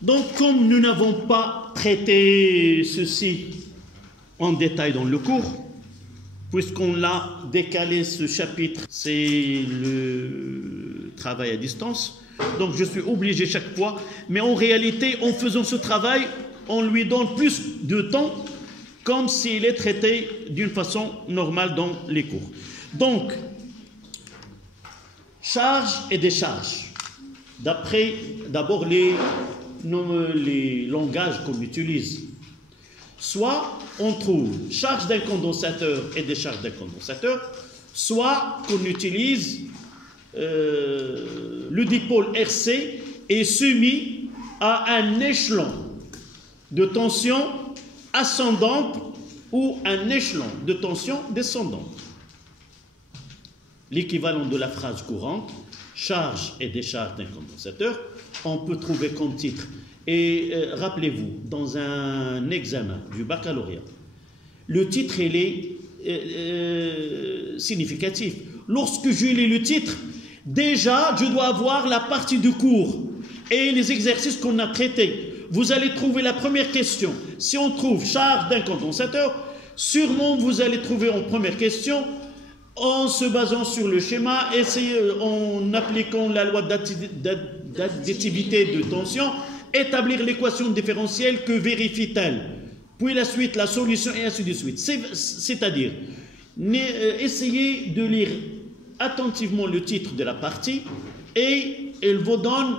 Donc, comme nous n'avons pas traité ceci en détail dans le cours, puisqu'on l'a décalé ce chapitre, c'est le travail à distance, donc je suis obligé chaque fois, mais en réalité, en faisant ce travail, on lui donne plus de temps, comme s'il est traité d'une façon normale dans les cours. Donc, charge et décharge. D'après, d'abord, les langages qu'on utilise. Soit on trouve charge d'un condensateur et décharge d'un condensateur, soit qu'on utilise le dipôle RC est soumis à un échelon de tension ascendante ou un échelon de tension descendante. L'équivalent de la phrase courante, charge et décharge d'un condensateur, on peut trouver comme titre. Et rappelez-vous, dans un examen du baccalauréat, le titre il est significatif. Lorsque je lis le titre, déjà je dois avoir la partie du cours et les exercices qu'on a traités. Vous allez trouver la première question. Si on trouve charge d'un condensateur, sûrement vous allez trouver en première question, en se basant sur le schéma, en appliquant la loi d'additivité de tension, établir l'équation différentielle, que vérifie-t-elle? Puis la suite, la solution, et ainsi de suite. C'est-à-dire, essayez de lire attentivement le titre de la partie et elle vous donne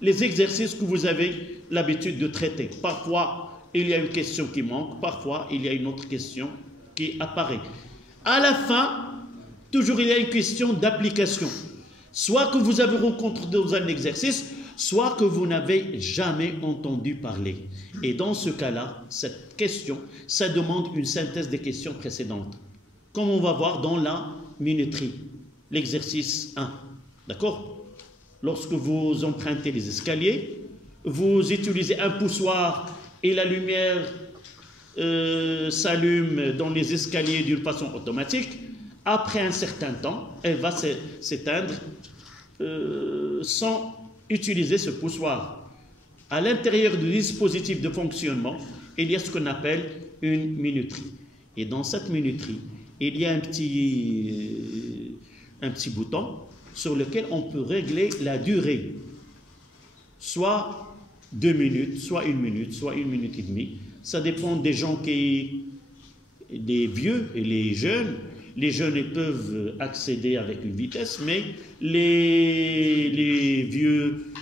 les exercices que vous avez l'habitude de traiter. Parfois, il y a une question qui manque, parfois, il y a une autre question qui apparaît. À la fin, toujours il y a une question d'application. Soit que vous avez rencontré dans un exercice, soit que vous n'avez jamais entendu parler. Et dans ce cas-là, cette question, ça demande une synthèse des questions précédentes. Comme on va voir dans la minuterie, l'exercice 1. D'accord? Lorsque vous empruntez les escaliers, vous utilisez un poussoir et la lumière s'allume dans les escaliers d'une façon automatique. Après un certain temps, elle va s'éteindre sans utiliser ce poussoir. À l'intérieur du dispositif de fonctionnement, il y a ce qu'on appelle une minuterie. Et dans cette minuterie, il y a un petit bouton sur lequel on peut régler la durée. Soit 2 minutes, soit 1 minute, soit 1 minute et demie. Ça dépend des gens des vieux et les jeunes. Les jeunes ils peuvent accéder avec une vitesse, mais les vieux,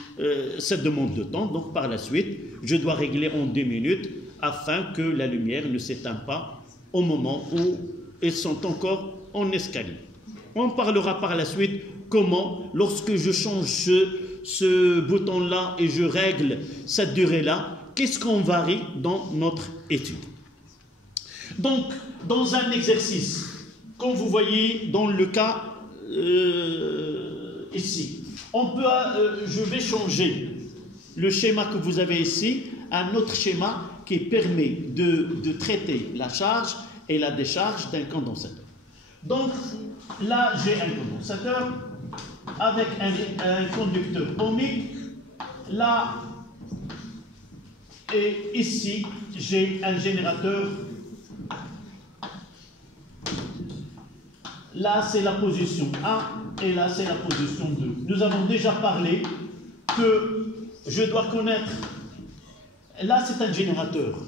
ça demande de temps. Donc par la suite, je dois régler en 2 minutes afin que la lumière ne s'éteint pas au moment où ils sont encore en escalier. On parlera par la suite comment, lorsque je change ce bouton-là et je règle cette durée-là, qu'est-ce qu'on varie dans notre étude. Donc, dans un exercice, comme vous voyez dans le cas ici, je vais changer le schéma que vous avez ici à un autre schéma qui permet de traiter la charge et la décharge d'un condensateur. Donc là, j'ai un condensateur avec un conducteur ohmique. Là et ici, j'ai un générateur. Là, c'est la position 1 et là, c'est la position 2. Nous avons déjà parlé que je dois connaître. Là, c'est un générateur.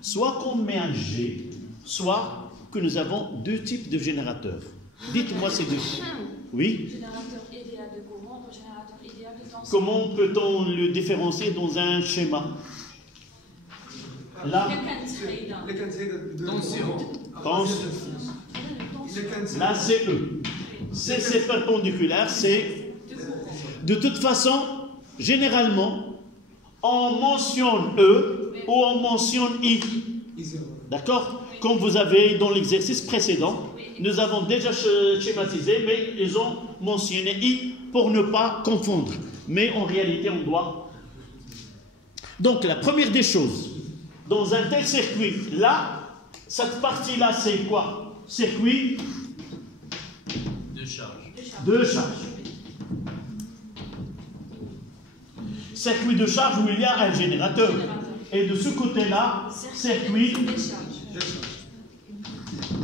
Soit qu'on met un G, soit que nous avons 2 types de générateurs. Dites-moi ces 2. Oui? Générateur idéal de courant ou générateur idéal de tension. Comment peut-on le différencier dans un schéma? Là, là c'est E. C'est perpendiculaire, c'est... De toute façon, généralement, on mentionne E ou on mentionne I. D'accord? Comme vous avez dans l'exercice précédent, nous avons déjà schématisé, mais ils ont mentionné I pour ne pas confondre. Mais en réalité, on doit... Donc, la première des choses, dans un tel circuit, là, cette partie-là, c'est quoi? Circuit de charge. circuit de charge où il y a un générateur. Et de ce côté-là, circuit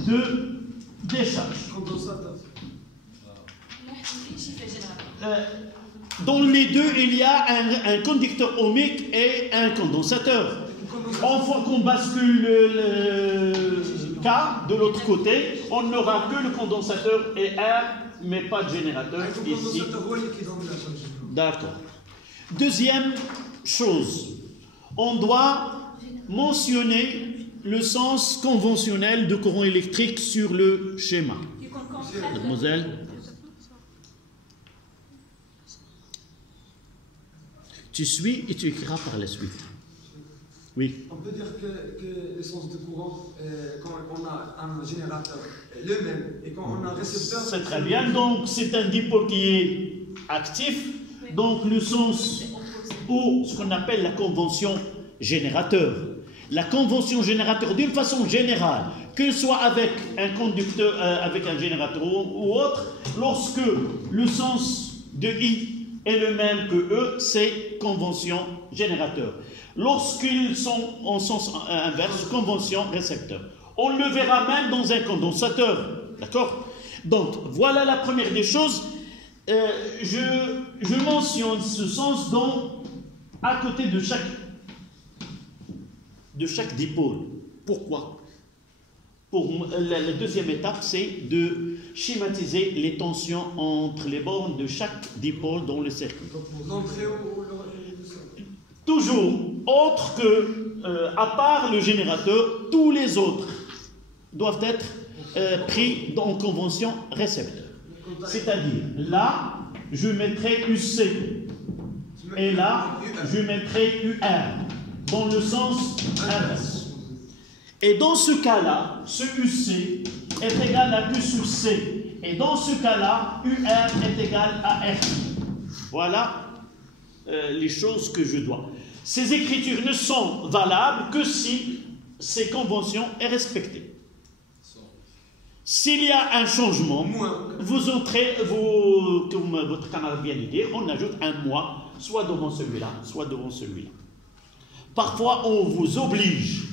de décharge. Dans les deux, il y a un conducteur ohmique et un condensateur. Enfin qu'on bascule le cas de l'autre côté, on n'aura que le condensateur et R, mais pas de générateur ici. D'accord. Deuxième chose, on doit mentionner le sens conventionnel de courant électrique sur le schéma. Mademoiselle, tu suis et tu écriras par la suite. Oui. On peut dire que l'essence de courant, quand on a un générateur, le même, et quand on a un récepteur... C'est très bien, donc c'est un dipôle qui est actif, donc le sens ou ce qu'on appelle la convention générateur. La convention générateur, d'une façon générale, que ce soit avec un conducteur, avec un générateur ou autre, lorsque le sens de I est le même que E, c'est convention générateur. Lorsqu'ils sont en sens inverse, convention récepteur. On le verra même dans un condensateur. D'accord? Donc, voilà la première des choses. Je mentionne ce sens à côté de chaque dipôle. Pourquoi? La deuxième étape, c'est de schématiser les tensions entre les bornes de chaque dipôle dans le circuit. Toujours, autre que, à part le générateur, tous les autres doivent être pris en convention récepteur. C'est-à-dire, là, je mettrai UC, et là, je mettrai UR, dans le sens inverse. Et dans ce cas-là, ce UC est égal à Q sur C, et dans ce cas-là, UR est égal à R. Voilà les choses que je dois. Ces écritures ne sont valables que si ces conventions sont respectées. S'il y a un changement, vous entrez, comme votre camarade vient de dire, on ajoute un mois, soit devant celui-là, soit devant celui-là. Parfois, on vous oblige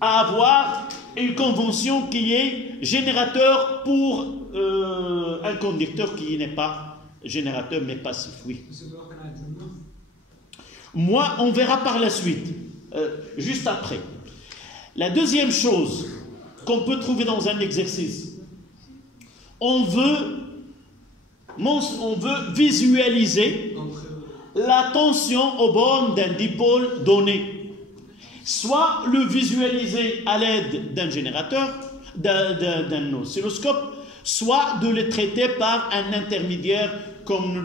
à avoir une convention qui est générateur pour un conducteur qui n'est pas générateur mais passif. Oui. Moi, on verra par la suite, juste après. La deuxième chose qu'on peut trouver dans un exercice, on veut visualiser la tension aux bornes d'un dipôle donné. Soit le visualiser à l'aide d'un générateur, d'un oscilloscope, soit de le traiter par un intermédiaire comme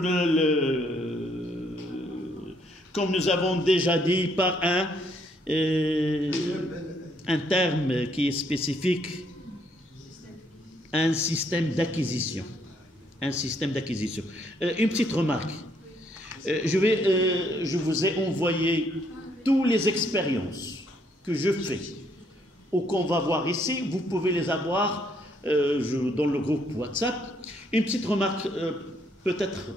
comme nous avons déjà dit, par un terme qui est spécifique, un système d'acquisition. Un système d'acquisition. Une petite remarque. Je vous ai envoyé toutes les expériences que je fais ou qu'on va voir ici. Vous pouvez les avoir dans le groupe WhatsApp. Une petite remarque, peut-être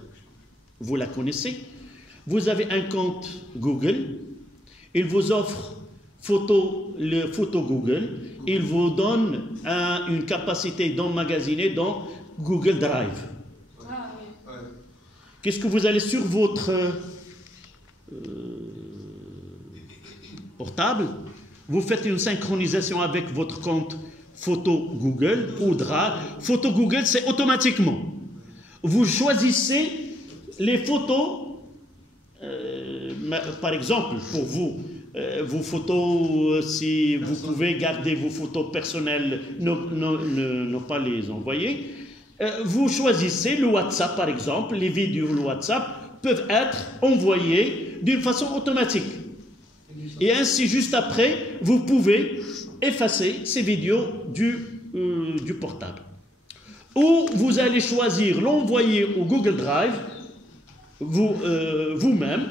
vous la connaissez. Vous avez un compte Google, il vous offre le photo Google, il vous donne une capacité d'emmagasiner dans Google Drive. Ah, oui. Qu'est-ce que vous allez sur votre portable, vous faites une synchronisation avec votre compte photo Google ou Drive. Photo Google, c'est automatiquement. Vous choisissez les photos. Par exemple, pour vous, vos photos, si vous pouvez garder vos photos personnelles, ne pas les envoyer, vous choisissez le WhatsApp, par exemple, les vidéos le WhatsApp peuvent être envoyées d'une façon automatique. Et ainsi, juste après, vous pouvez effacer ces vidéos du portable. Ou vous allez choisir l'envoyer au Google Drive, vous-même,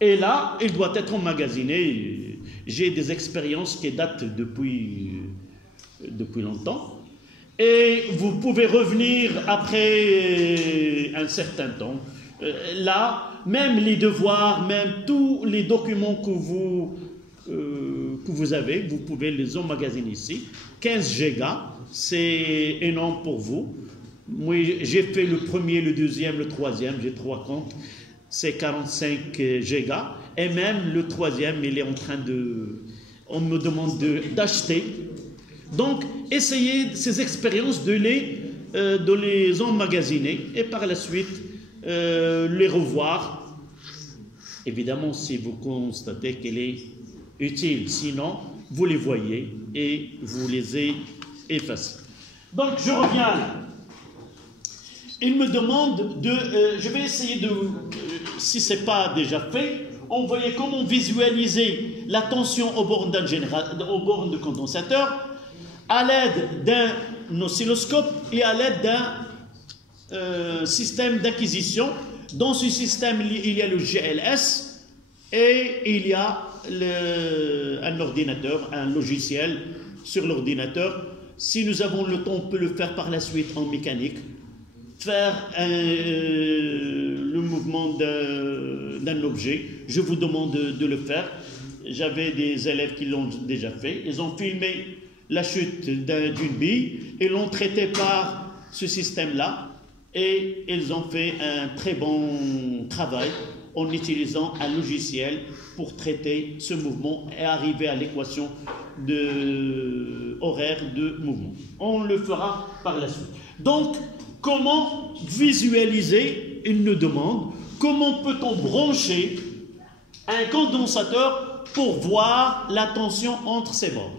et là, il doit être emmagasiné. J'ai des expériences qui datent depuis longtemps. Et vous pouvez revenir après un certain temps. Là, même les devoirs, même tous les documents que vous avez, vous pouvez les emmagasiner ici. 15 gigas, c'est énorme pour vous. Moi, j'ai fait le premier, le deuxième, le troisième, j'ai 3 comptes. C'est 45 gigas. Et même le troisième, il est en train de... On me demande d'acheter. Donc, essayez ces expériences de les emmagasiner et par la suite les revoir. Évidemment, si vous constatez qu'elle est utile. Sinon, vous les voyez et vous les effacez. Donc, je reviens là. Il me demande de... je vais essayer de... si ce n'est pas déjà fait, on voyait comment visualiser la tension aux bornes de condensateur à l'aide d'un oscilloscope et à l'aide d'un système d'acquisition. Dans ce système, il y a le GLS et il y a un ordinateur, un logiciel sur l'ordinateur. Si nous avons le temps, on peut le faire par la suite en mécanique. Faire le mouvement d'un objet. Je vous demande de le faire. J'avais des élèves qui l'ont déjà fait. Ils ont filmé la chute d'une bille et l'ont traité par ce système-là. Et ils ont fait un très bon travail en utilisant un logiciel pour traiter ce mouvement et arriver à l'équation horaire de mouvement. On le fera par la suite. Donc, comment visualiser une demande? Comment peut-on brancher un condensateur pour voir la tension entre ces bornes?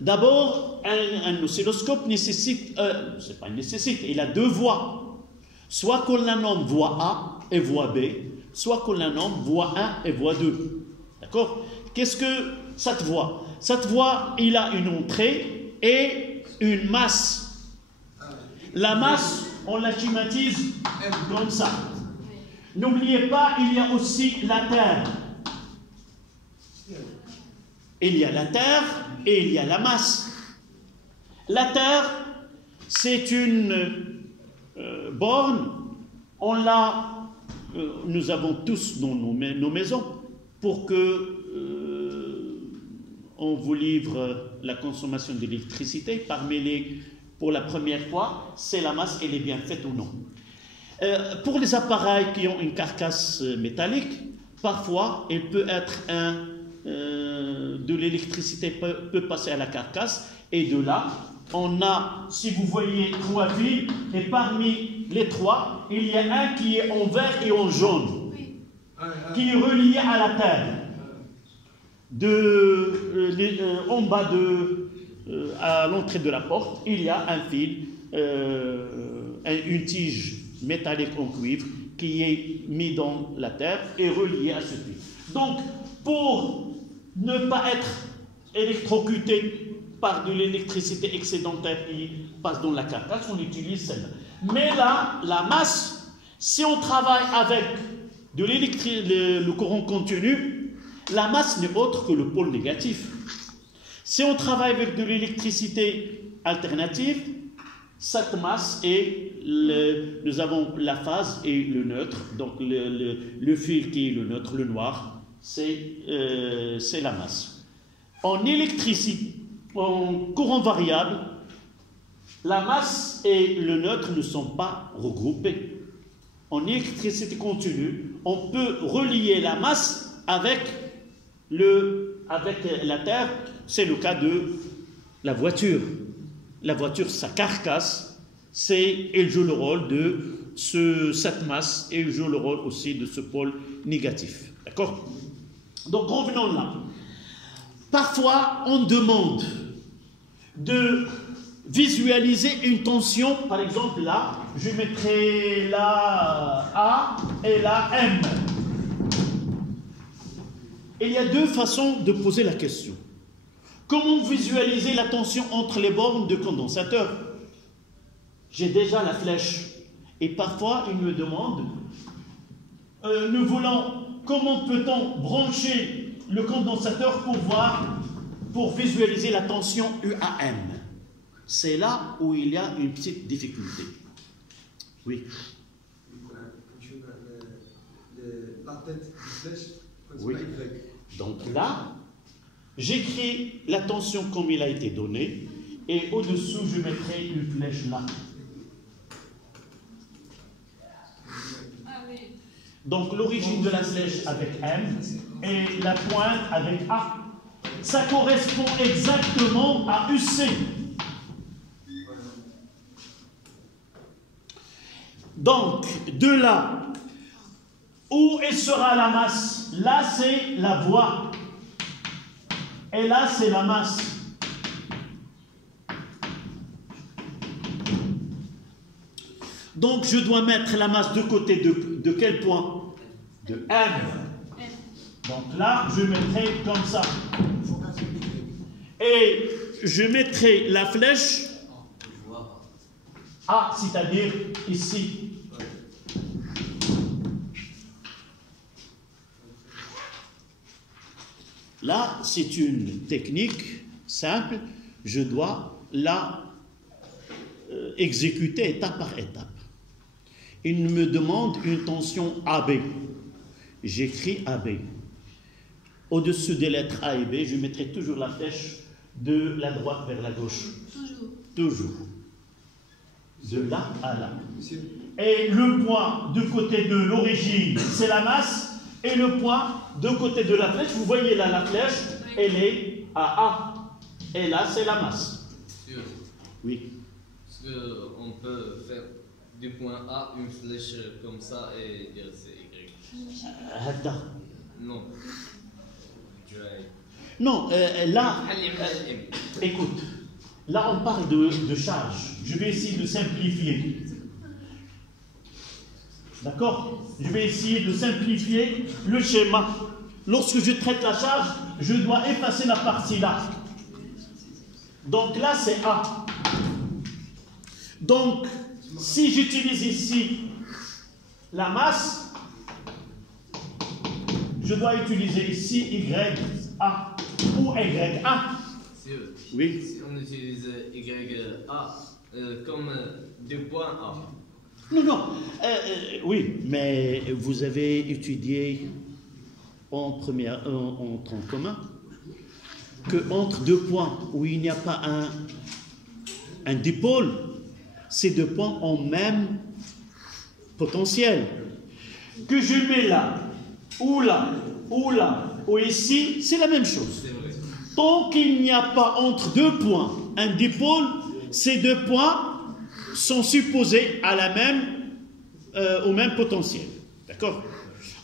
D'abord, un oscilloscope nécessite, c'est pas nécessite, il a 2 voies. Soit qu'on la nomme voie A et voie B, soit qu'on la nomme voie 1 et voie 2. D'accord? Qu'est-ce que cette voie? Cette voie, il a une entrée et une masse. La masse, on la schématise comme ça. N'oubliez pas, il y a aussi la Terre. Il y a la Terre et il y a la masse. La Terre, c'est une borne. Nous avons tous dans nos maisons pour que on vous livre la consommation d'électricité. Pour la première fois, c'est la masse, elle est bien faite ou non. Pour les appareils qui ont une carcasse métallique, parfois, il peut être de l'électricité peut passer à la carcasse, et de là, on a, si vous voyez, 3 fils, et parmi les 3, il y a un qui est en vert et en jaune, qui est relié à la terre. En bas à l'entrée de la porte, il y a un fil, une tige métallique en cuivre qui est mis dans la terre et relié à ce fil. Donc, pour ne pas être électrocuté par de l'électricité excédentaire qui passe dans la carcasse, on utilise celle-là. Mais là, la masse, si on travaille avec le courant continu, la masse n'est autre que le pôle négatif. Si on travaille avec de l'électricité alternative, cette masse nous avons la phase et le neutre, donc le fil qui est le neutre, le noir, c'est la masse. En électricité, en courant variable, la masse et le neutre ne sont pas regroupés. En électricité continue, on peut relier la masse avec la Terre. C'est le cas de la voiture. La voiture, sa carcasse, elle joue le rôle de cette masse et elle joue le rôle aussi de ce pôle négatif. D'accord? Donc revenons là. Parfois, on demande de visualiser une tension. Par exemple, là, je mettrai la A et la M. Il y a 2 façons de poser la question. Comment visualiser la tension entre les bornes de condensateur? J'ai déjà la flèche. Et parfois, il me demande, comment peut-on brancher le condensateur pour visualiser la tension UAM? C'est là où il y a une petite difficulté. Oui. Quand tu la tête du flèche, Oui. la Y. Donc là, j'écris la tension comme il a été donné, et au-dessous, je mettrai une flèche là. Ah oui. Donc l'origine de la flèche avec M et la pointe avec A. Ça correspond exactement à UC. Donc, de là, où elle sera la masse? Là, c'est la voie. Et là, c'est la masse. Donc, je dois mettre la masse de côté de quel point? De M. Donc là, je mettrai comme ça. Et je mettrai la flèche A, c'est-à-dire ici. Là, c'est une technique simple. Je dois la exécuter étape par étape. Il me demande une tension AB. J'écris AB. Au-dessus des lettres A et B, je mettrai toujours la flèche de la droite vers la gauche. Toujours. Toujours. De là à là. Monsieur, Et le point de côté de l'origine, c'est la masse. Et le point de côté de la flèche, vous voyez là la flèche, elle est à A. Et là, c'est la masse. Sûr. Oui. Est-ce qu'on peut faire du point A une flèche comme ça et dire c'est Y? هذا. Non. Dry. Non, là, écoute, là on parle de charge. Je vais essayer de simplifier. D'accord? Je vais essayer de simplifier le schéma. Lorsque je traite la charge, je dois effacer la partie là. Donc là, c'est A. Donc, si j'utilise ici la masse, je dois utiliser ici YA ou YA. Sûr. Oui. Si on utilise YA comme deux points A. Non, non. Oui, mais vous avez étudié en tronc commun que entre deux points où il n'y a pas un dipôle, ces deux points ont même potentiel. Que je mets là, ou là, ou là, ou ici, c'est la même chose. C'est vrai. Tant qu'il n'y a pas entre deux points un dipôle, ces deux points sont supposés à au même potentiel. D'accord?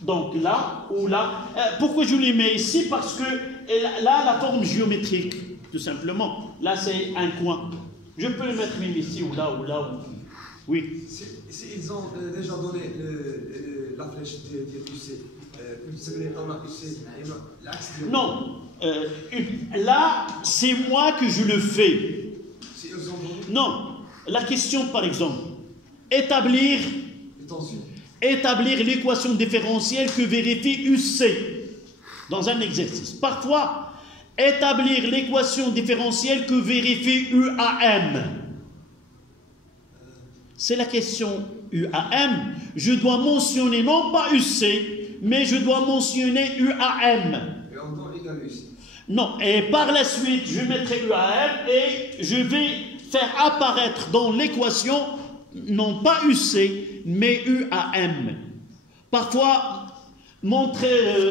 Donc là ou là. Pourquoi je les mets ici? Parce que là, la forme géométrique, tout simplement. Là, c'est un coin. Je peux le mettre même ici ou là ou là. Oui. ils ont déjà donné la flèche de UC. On a UC, l'axe de... Non. Là, c'est moi que je le fais. Si ils ont donné Non. La question, par exemple, établir l'équation différentielle que vérifie UC dans un exercice. Parfois, établir l'équation différentielle que vérifie UAM. C'est la question UAM. Je dois mentionner non pas UC, mais je dois mentionner UAM. et on doit égaler UC. Non, et par la suite, je mettrai UAM et je vais faire apparaître dans l'équation non pas UC, mais UAM. Parfois,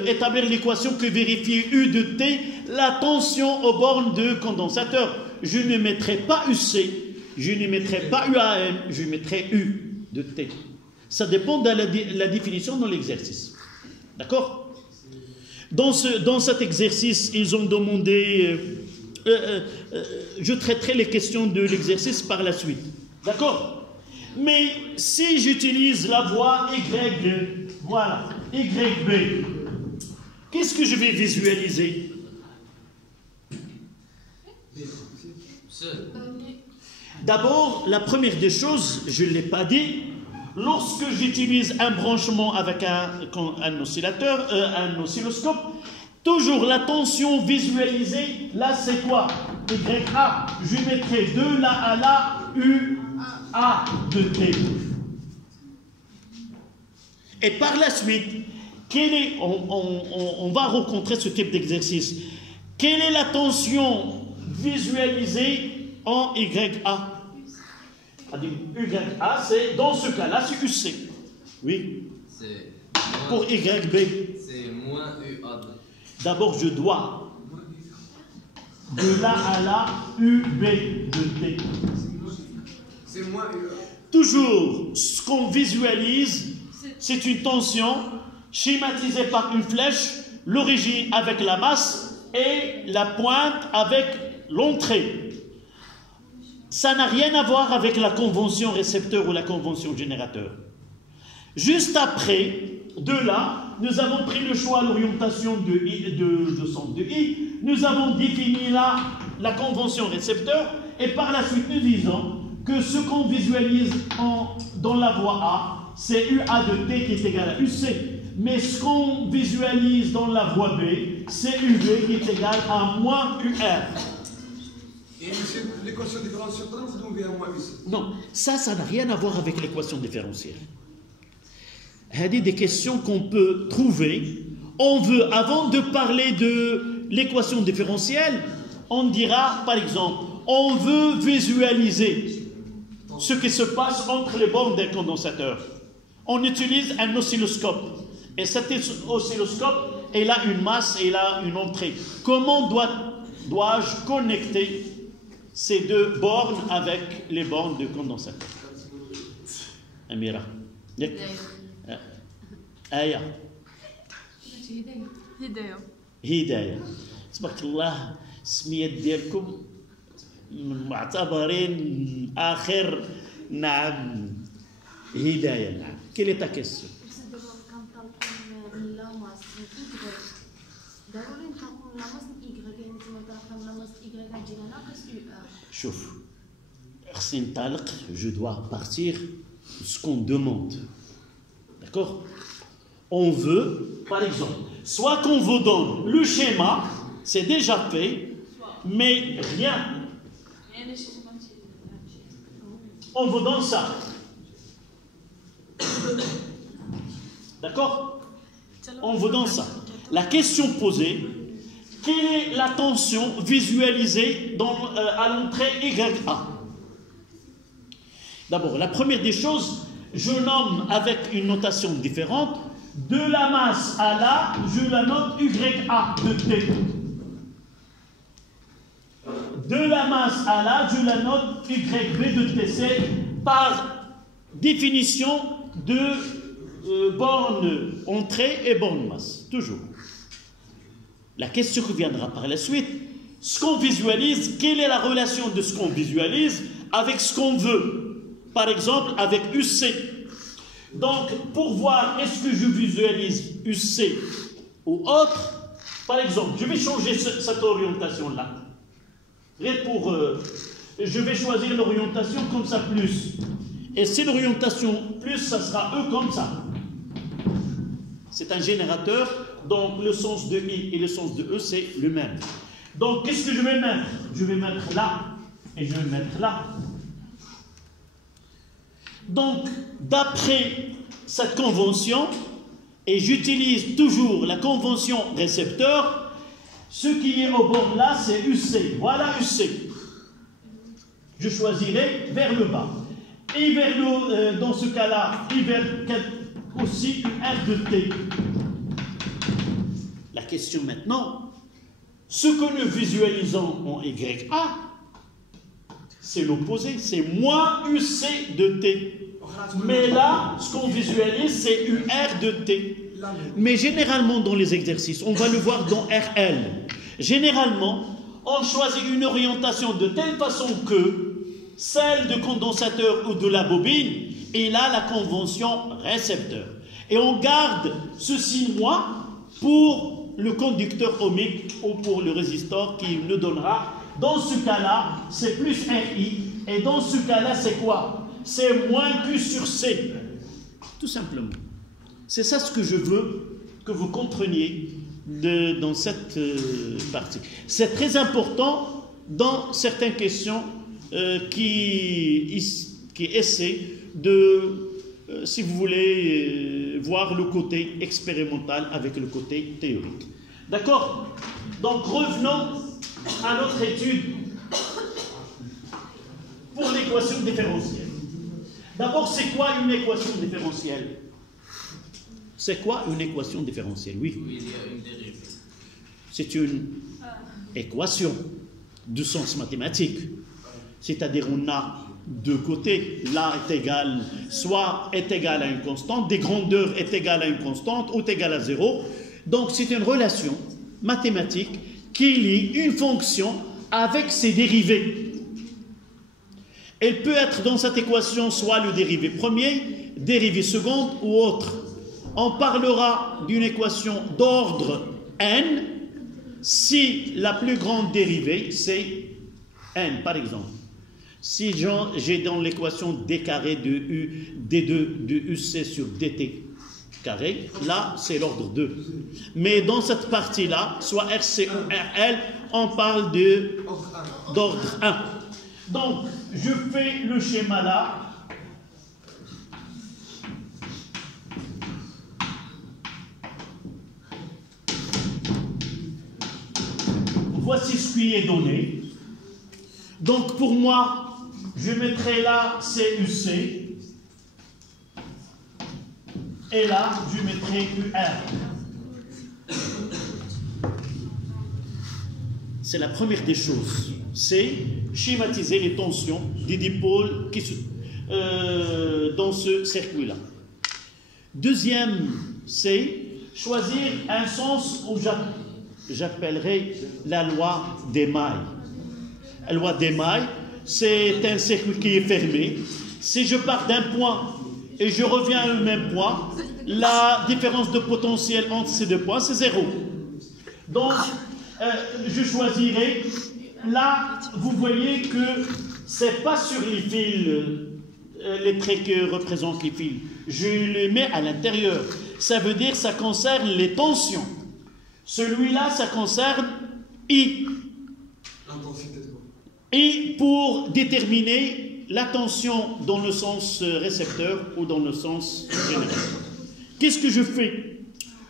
établir l'équation que vérifie U de T, la tension aux bornes de condensateur. Je ne mettrai pas UC, je ne mettrai pas UAM, je mettrai U de T. Ça dépend de la définition dans l'exercice. D'accord? Dans cet exercice, ils ont demandé... je traiterai les questions de l'exercice par la suite. D'accord? Mais si j'utilise la voie Y, voilà, YB, qu'est-ce que je vais visualiser? D'abord, la première des choses, je ne l'ai pas dit, lorsque j'utilise un branchement avec un oscillateur, un oscilloscope, toujours la tension visualisée, là c'est quoi? YA, je mettrai de là à là, UA de T. Et par la suite, on va rencontrer ce type d'exercice. Quelle est la tension visualisée en YA? YA, c'est dans ce cas-là, c'est UC. Oui. Pour YB. C'est moins UA2. D'abord, je dois de là à là UB de T. C'est moins Toujours, ce qu'on visualise, c'est une tension schématisée par une flèche, l'origine avec la masse et la pointe avec l'entrée. Ça n'a rien à voir avec la convention récepteur ou la convention générateur. Juste après, de là, nous avons pris le choix à l'orientation de centre de I, nous avons défini là la convention récepteur, et par la suite nous disons que ce qu'on visualise dans la voie A, c'est UA de T qui est égal à UC. Mais ce qu'on visualise dans la voie B, c'est UV qui est égal à moins UR. Et l'équation différentielle, vous devez moins UC. Non, ça n'a rien à voir avec l'équation différentielle. Il y a des questions qu'on peut trouver. On veut, avant de parler de l'équation différentielle, on dira, par exemple, on veut visualiser ce qui se passe entre les bornes d'un condensateur. On utilise un oscilloscope. Et cet oscilloscope, il a une masse et il a une entrée. Comment dois-je connecter ces deux bornes avec les bornes de condensateur? Amira. Aya. هداية. تبارك الله سميات ديالكم معتبرين آخر. نعم هداية. نعم. Quelle est ta question? شوف خصني نطلق, je dois partir de ce qu'on demande. D'accord? On veut, par exemple, soit qu'on vous donne le schéma, c'est déjà fait, mais rien. On vous donne ça. D'accord? On vous donne ça. La question posée, quelle est la tension visualisée à l'entrée YA? D'abord, la première des choses, je nomme avec une notation différente. De la masse à là, je la note YA de T. De la masse à là, je la note YB de T. C'est par définition de borne entrée et borne masse. Toujours. La question qui viendra par la suite, ce qu'on visualise, quelle est la relation de ce qu'on visualise avec ce qu'on veut? Par exemple, avec UC. Donc, pour voir est-ce que je visualise UC ou autre, par exemple, je vais changer cette orientation-là. Je vais choisir l'orientation comme ça plus. Et si l'orientation plus, ça sera E comme ça. C'est un générateur, donc le sens de I et le sens de E, c'est le même. Donc, qu'est-ce que je vais mettre? Je vais mettre là et je vais mettre là. Donc, d'après cette convention, et j'utilise toujours la convention récepteur, ce qui est au bord là, c'est UC. Voilà UC. Je choisirai vers le bas. Et vers le, dans ce cas-là, et vers aussi une R de T. La question maintenant, ce que nous visualisons en YA, c'est l'opposé, c'est moins UC de T. Mais là, ce qu'on visualise, c'est UR de T. Mais généralement, dans les exercices, on va le voir dans RL. Généralement, on choisit une orientation de telle façon que celle de condensateur ou de la bobine, et là, la convention récepteur. Et on garde ceci moins pour le conducteur ohmique ou pour le résistor qui nous donnera. Dans ce cas-là, c'est plus RI. Et dans ce cas-là, c'est quoi? C'est moins Q sur C. Tout simplement. C'est ça ce que je veux que vous compreniez dans cette partie. C'est très important dans certaines questions qui essaient de si vous voulez voir le côté expérimental avec le côté théorique. D'accord? Donc revenons à notre étude pour l'équation différentielle. D'abord, c'est quoi une équation différentielle? C'est quoi une équation différentielle? Oui. Où il y a une dérivée. C'est une équation de sens mathématique. C'est-à-dire, on a deux côtés. L'A est égal, soit est égal à une constante, des grandeurs est égal à une constante, ou est égal à 0. Donc, c'est une relation mathématique qui lie une fonction avec ses dérivés. Elle peut être dans cette équation soit le dérivé premier, dérivé second ou autre. On parlera d'une équation d'ordre n si la plus grande dérivée c'est n, par exemple. Si j'ai dans l'équation d carré de u, d2 de uc sur dt carré, là c'est l'ordre 2. Mais dans cette partie-là, soit rc ou rl, on parle d'ordre 1. Donc, je fais le schéma là. Voici ce qui est donné. Donc, pour moi, je mettrai là CUC. Et là, je mettrai UR. C'est la première des choses. C'est schématiser les tensions des dipôles qui se, dans ce circuit-là. Deuxième, c'est choisir un sens où j'appellerai la loi d'émail. La loi d'émail, c'est un circuit qui est fermé. Si je pars d'un point et je reviens au même point, la différence de potentiel entre ces deux points, c'est 0. Donc, je choisirai. Là, vous voyez que ce n'est pas sur les fils, les traits que représentent les fils. Je les mets à l'intérieur. Ça veut dire que ça concerne les tensions. Celui-là, ça concerne I. Et pour déterminer la tension dans le sens récepteur ou dans le sens générateur. Qu'est-ce que je fais?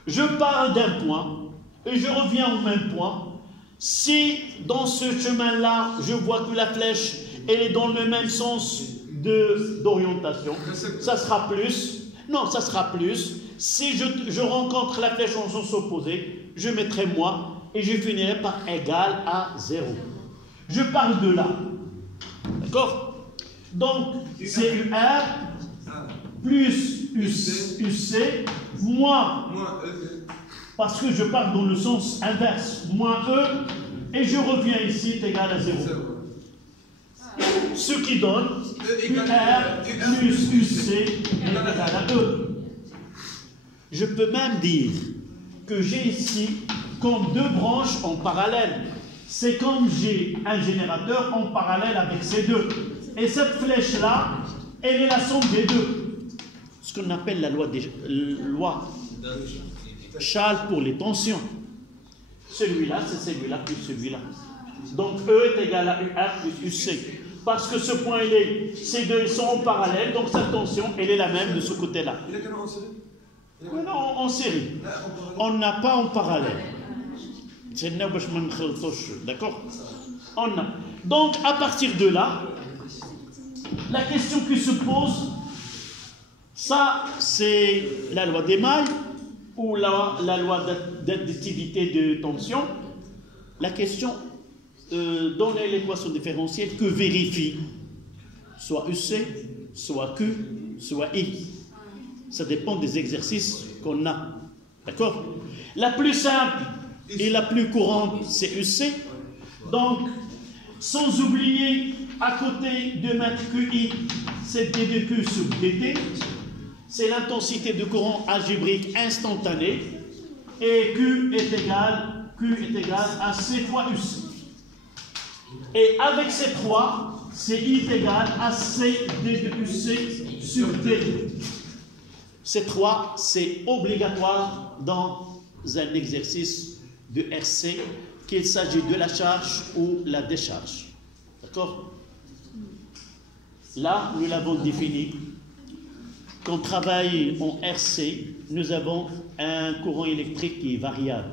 Je pars d'un point et je reviens au même point. Si dans ce chemin-là, je vois que la flèche elle est dans le même sens d'orientation, ça sera plus. Non, ça sera plus. Si je rencontre la flèche en sens opposé, je mettrai moins et je finirai par égal à 0. Je parle de là. D'accord? Donc, c'est UR plus UC moins, parce que je parle dans le sens inverse, moins E, et je reviens ici, est égal à 0. Ce qui donne UR plus UC est égal à E. Je peux même dire que j'ai ici comme deux branches en parallèle. C'est comme j'ai un générateur en parallèle avec ces deux. Et cette flèche-là, elle est la somme des deux. Ce qu'on appelle la loi Schall pour les tensions. Celui-là, c'est celui-là plus celui-là. Donc E est égal à UR plus UC. Parce que ce point, ces deux ils sont en parallèle, donc sa tension, elle est la même de ce côté-là. Non, en série. On n'a pas en parallèle. D'accord? On a. Donc, à partir de là, la question qui se pose, ça, c'est la loi d'émail ou la loi d'additivité de tension. La question, dans l'équation différentielle, que vérifie soit UC, soit Q, soit I. Ça dépend des exercices qu'on a. D'accord? La plus simple et la plus courante, c'est UC. Donc, sans oublier, à côté de mettre QI, c'est D2Q sur DT. C'est l'intensité de courant algébrique instantanée. Et Q est égal à C fois UC. Et avec ces trois, c'est I est égal à C D2UC sur D. Ces trois, c'est obligatoire dans un exercice de RC, qu'il s'agit de la charge ou la décharge. D'accord? Là, nous l'avons défini. qu'on travaille en RC, nous avons un courant électrique qui est variable.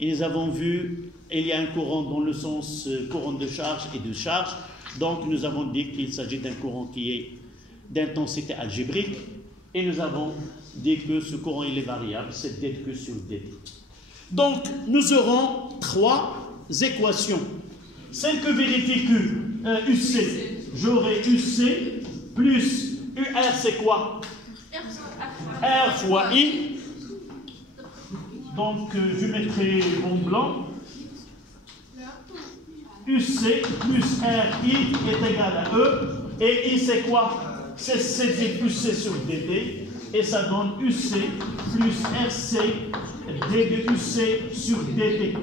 Et nous avons vu, il y a un courant dans le sens courant de charge et de charge. Donc nous avons dit qu'il s'agit d'un courant qui est d'intensité algébrique. Et nous avons dit que ce courant il est variable, c'est dQ sur dt. Donc nous aurons trois équations. Celle que vérifie UC, j'aurai UC plus UR, c'est quoi? R fois I. Donc je mettrai en blanc. UC plus RI est égal à E. Et I c'est quoi? C'est C plus C sur dt. Et ça donne UC plus RC d de UC sur dt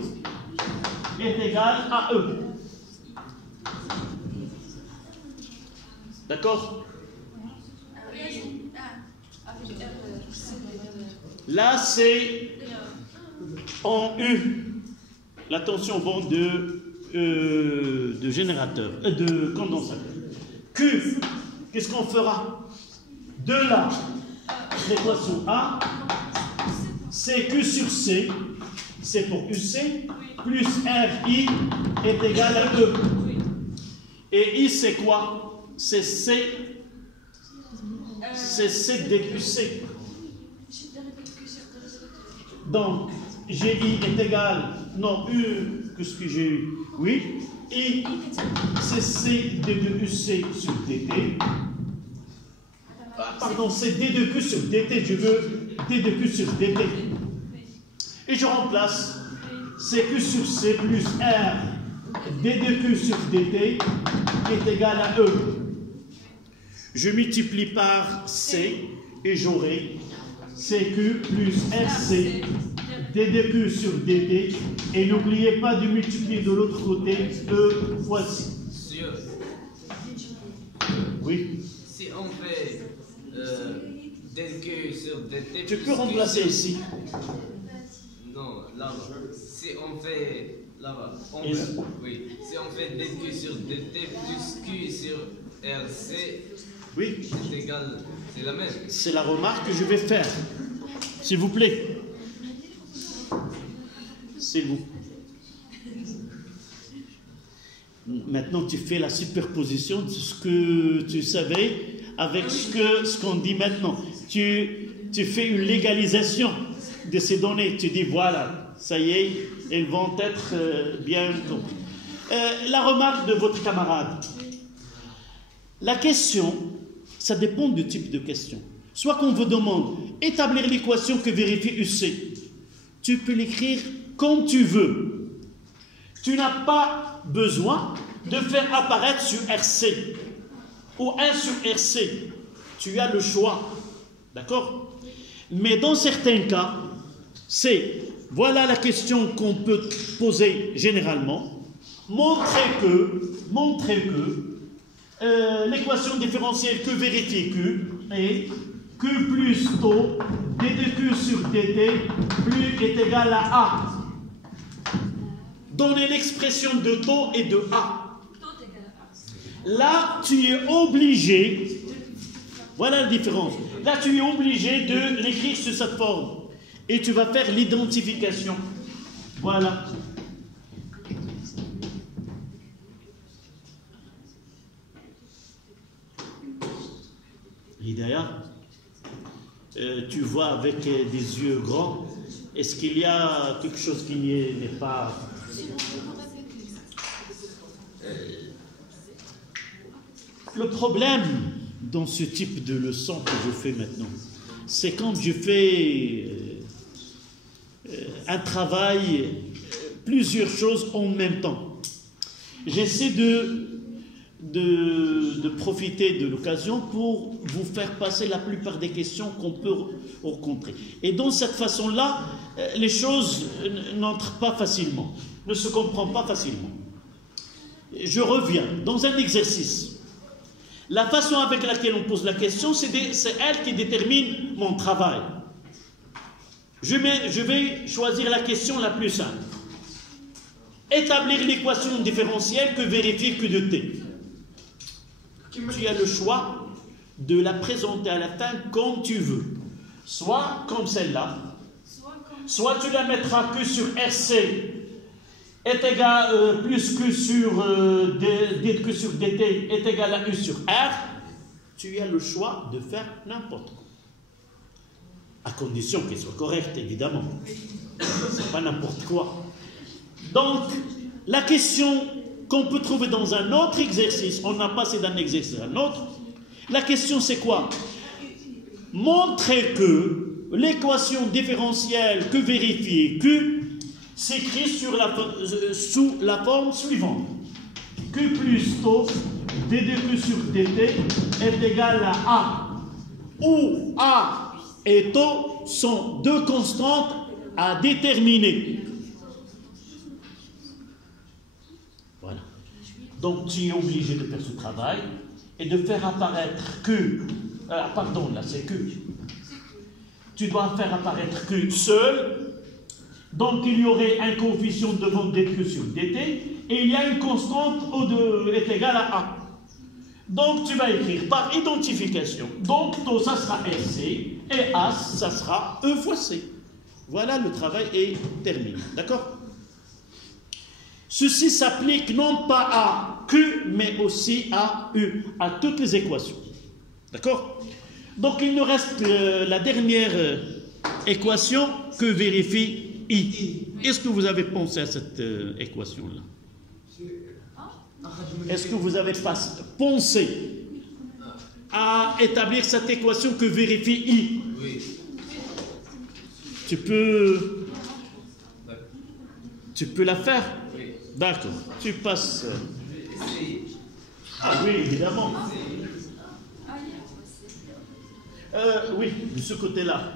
est égal à E. D'accord? Là, c'est en U. La tension vont de générateur, de condensateur. Q, qu'est-ce qu'on fera? De là, l'équation A, c'est Q sur C, c'est pour UC, plus RI est égal à E. Et I, c'est quoi? C'est C dQC. Donc, GI est égal, non, U, qu'est-ce que j'ai eu? Oui, I, c'est C d de UC sur dt. Pardon, c'est d de Q sur dt, je veux d de Q sur dt. Et je remplace CQ sur C plus R d de Q sur dt est égal à E. Je multiplie par C et j'aurai CQ plus RC d de Q sur dt. Et n'oubliez pas de multiplier de l'autre côté E fois C. Monsieur, Oui. si on fait dQ sur dt... Tu peux remplacer ici. Non, là-bas. Si on fait... Là-bas. Oui. Si on fait dQ sur dt plus Q sur RC... Oui. C'est égal... C'est la même. C'est la remarque que je vais faire. S'il vous plaît. C'est vous. Maintenant, tu fais la superposition de ce que tu savais avec ce qu'on dit maintenant. Tu fais une légalisation de ces données. Tu dis, voilà, ça y est, elles vont être bien comprises. La remarque de votre camarade. La question, ça dépend du type de question. Soit qu'on vous demande établir l'équation que vérifie UC. Tu peux l'écrire comme tu veux. Tu n'as pas besoin de faire apparaître sur RC ou 1 sur RC. Tu as le choix. D'accord? Mais dans certains cas, c'est, voilà la question qu'on peut poser généralement. Montrer que l'équation différentielle que vérifie Q est Q plus taux d de Q sur dt plus est égal à A. Donner l'expression de taux et de A. Là, tu es obligé, voilà la différence, là tu es obligé de l'écrire sous cette forme. Et tu vas faire l'identification. Voilà. Hidaya, tu vois avec des yeux grands, est-ce qu'il y a quelque chose qui n'est pas... Le problème dans ce type de leçon que je fais maintenant, c'est quand je fais un travail, plusieurs choses en même temps. J'essaie de profiter de l'occasion pour vous faire passer la plupart des questions qu'on peut rencontrer. Et dans cette façon-là, les choses n'entrent pas facilement, ne se comprennent pas facilement. Je reviens dans un exercice. La façon avec laquelle on pose la question, c'est elle qui détermine mon travail. Je vais choisir la question la plus simple. Établir l'équation différentielle que vérifie Q de t. Tu as le choix de la présenter à la fin comme tu veux. Soit comme celle-là, soit tu la mettras que sur RC est égal plus que sur DT est égal à U sur R. Tu as le choix de faire n'importe quoi. À condition qu'elle soit correcte, évidemment. C'est pas n'importe quoi. Donc, la question qu'on peut trouver dans un autre exercice, on a passé d'un exercice à un autre, la question c'est quoi? Montrer que l'équation différentielle que vérifier Q s'écrit sous la forme suivante. Q plus taux d2Q sur dt est égal à A, où A et taux sont deux constantes à déterminer. Voilà. Donc tu es obligé de faire ce travail et de faire apparaître Q. Pardon, là c'est Q. Tu dois faire apparaître Q seul. Donc il y aurait un coefficient devant dq sur dt et il y a une constante O2 est égale à A. Donc tu vas écrire par identification. Donc taux ça sera RC et A ça sera E fois C. Voilà, le travail est terminé. D'accord? Ceci s'applique non pas à Q mais aussi à U, à toutes les équations. D'accord? Donc il nous reste la dernière équation que vérifie I. Est-ce que vous avez pensé à cette équation-là? Est-ce que vous avez pensé à établir cette équation que vérifie I? Oui. Tu peux la faire? Oui. D'accord. Tu passes. Si. Ah oui, évidemment. Oui, de ce côté-là.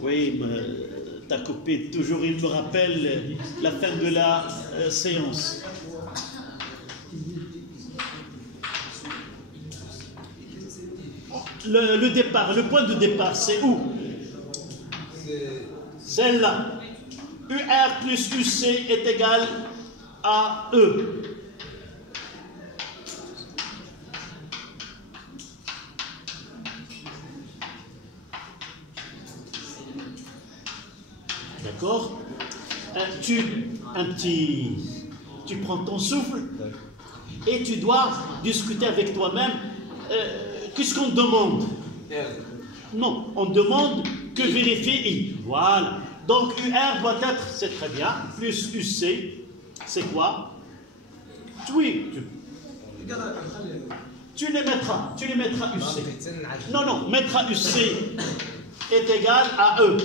Oui, ta copine, toujours il me rappelle la fin de la séance. Le départ, le point de départ, c'est où? Celle-là. UR plus UC est égal à E. D'accord? Tu prends ton souffle et tu dois discuter avec toi-même. Qu'est-ce qu'on demande? Non, on demande que vérifie I. Voilà. Donc UR doit être, c'est très bien, plus UC, c'est quoi? Oui, tu les mettras UC. Non, mettra UC est égal à E.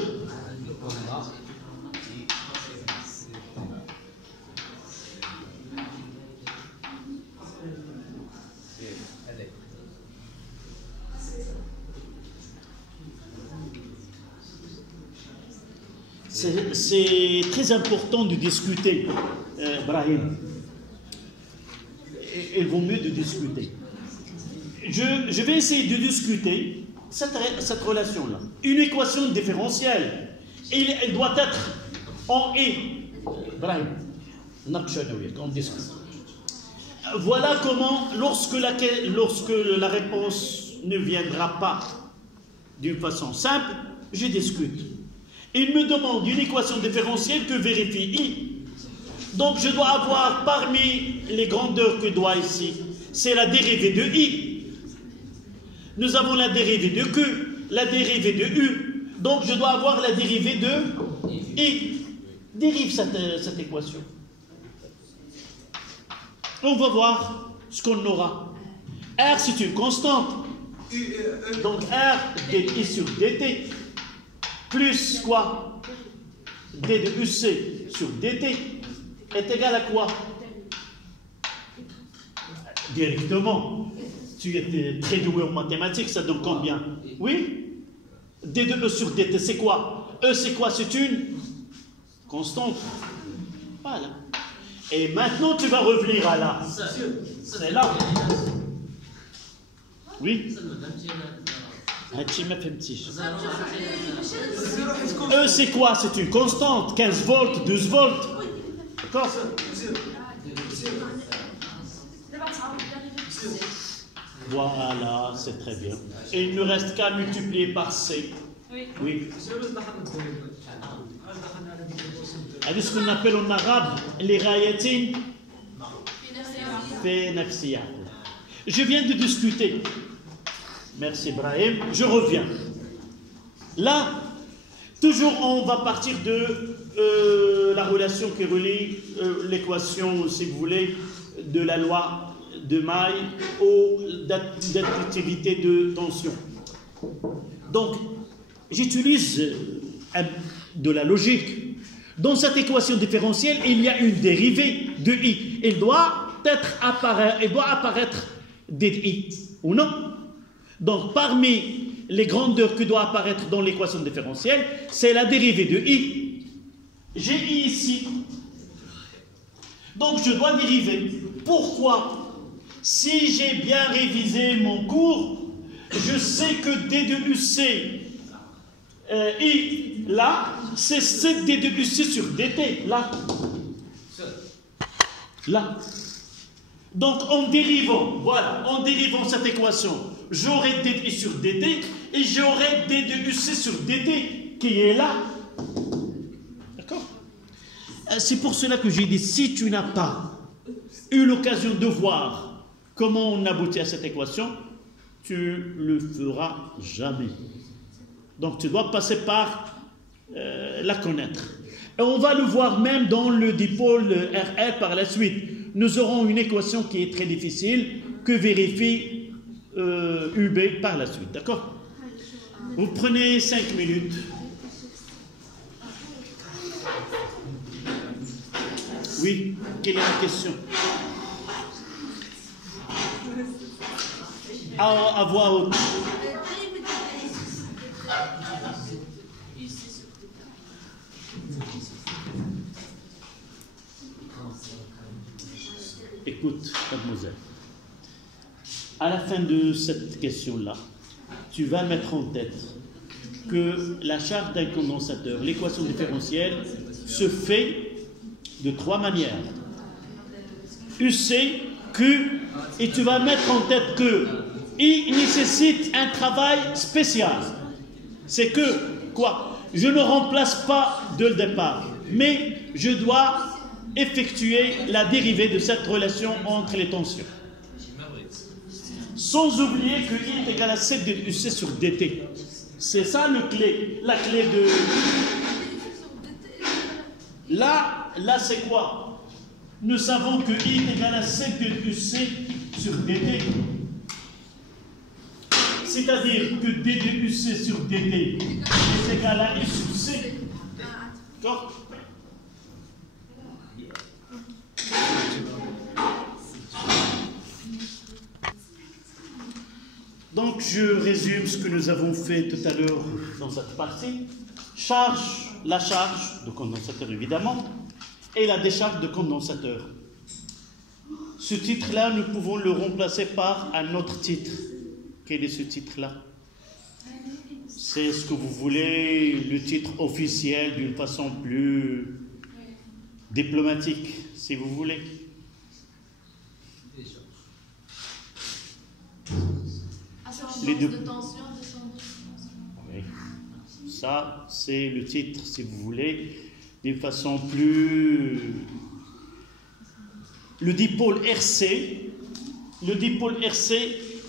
C'est très important de discuter, Brahim. Il vaut mieux de discuter. Je vais essayer de discuter cette relation-là. Une équation différentielle. Elle doit être en I. Brahim, on discute. Voilà comment, lorsque la réponse ne viendra pas d'une façon simple, je discute. Il me demande une équation différentielle que vérifie I. Donc je dois avoir parmi les grandeurs que doit ici, c'est la dérivée de I. Nous avons la dérivée de Q, la dérivée de U. Donc je dois avoir la dérivée de I. Dérive cette équation. On va voir ce qu'on aura. R c'est une constante. Donc R dt sur dt. Plus quoi? D de UC sur dt est égal à quoi? Directement. Tu es très doué en mathématiques, ça donne combien? Oui? D de E sur dt, c'est quoi? E, c'est quoi? C'est une constante. Voilà. Et maintenant, tu vas revenir à là. C'est là. Oui? E, c'est quoi? C'est une constante, 15 volts, 12 volts. D'accord? Voilà, c'est très bien. Et il ne reste qu'à multiplier par C. Oui. Oui. C'est ce qu'on appelle en arabe les rayatin fénaxia. Je viens de discuter. Merci Ibrahim. Je reviens. Là, toujours on va partir de la relation qui relie l'équation, si vous voulez, de la loi de Maille aux d'activité de tension. Donc, j'utilise de la logique. Dans cette équation différentielle, il y a une dérivée de i. Elle doit apparaître des i, ou non? Donc, parmi les grandeurs qui doivent apparaître dans l'équation différentielle, c'est la dérivée de i. J'ai i ici. Donc, je dois dériver. Pourquoi? Si j'ai bien révisé mon cours, je sais que d de uc, i, là, c'est 7 d de uc sur dt, là. Là. Donc, en dérivant, voilà, en dérivant cette équation, j'aurai dt sur dt et j'aurai d de uc sur dt qui est là. D'accord? C'est pour cela que j'ai dit, si tu n'as pas eu l'occasion de voir comment on aboutit à cette équation, tu le feras jamais. Donc, tu dois passer par la connaître. Et on va le voir même dans le dipôle RL par la suite. Nous aurons une équation qui est très difficile que vérifie UB par la suite. D'accord? Vous prenez 5 minutes. Oui, quelle est la question? À voix haute. Écoute, mademoiselle, à la fin de cette question-là, tu vas mettre en tête que la charge d'un condensateur, l'équation différentielle, se fait de 3 manières. UC, Q, et tu vas mettre en tête que I nécessite un travail spécial. C'est que, quoi? Je ne remplace pas dès le départ, mais je dois effectuer la dérivée de cette relation entre les tensions. Sans oublier que I est égal à 7 de UC sur dt. C'est ça la clé de... Là c'est quoi? Nous savons que I est égal à 7 de UC sur dt. C'est-à-dire que d de UC sur dt est égal à I sur C. D'accord? Donc, je résume ce que nous avons fait tout à l'heure dans cette partie. La charge de condensateur, évidemment, et la décharge de condensateur. Ce titre-là, nous pouvons le remplacer par un autre titre. Quel est ce titre-là? C'est ce que vous voulez, le titre officiel d'une façon plus diplomatique, si vous voulez. Les deux. De tension, oui. Ça, c'est le titre, si vous voulez, d'une façon plus... Le dipôle RC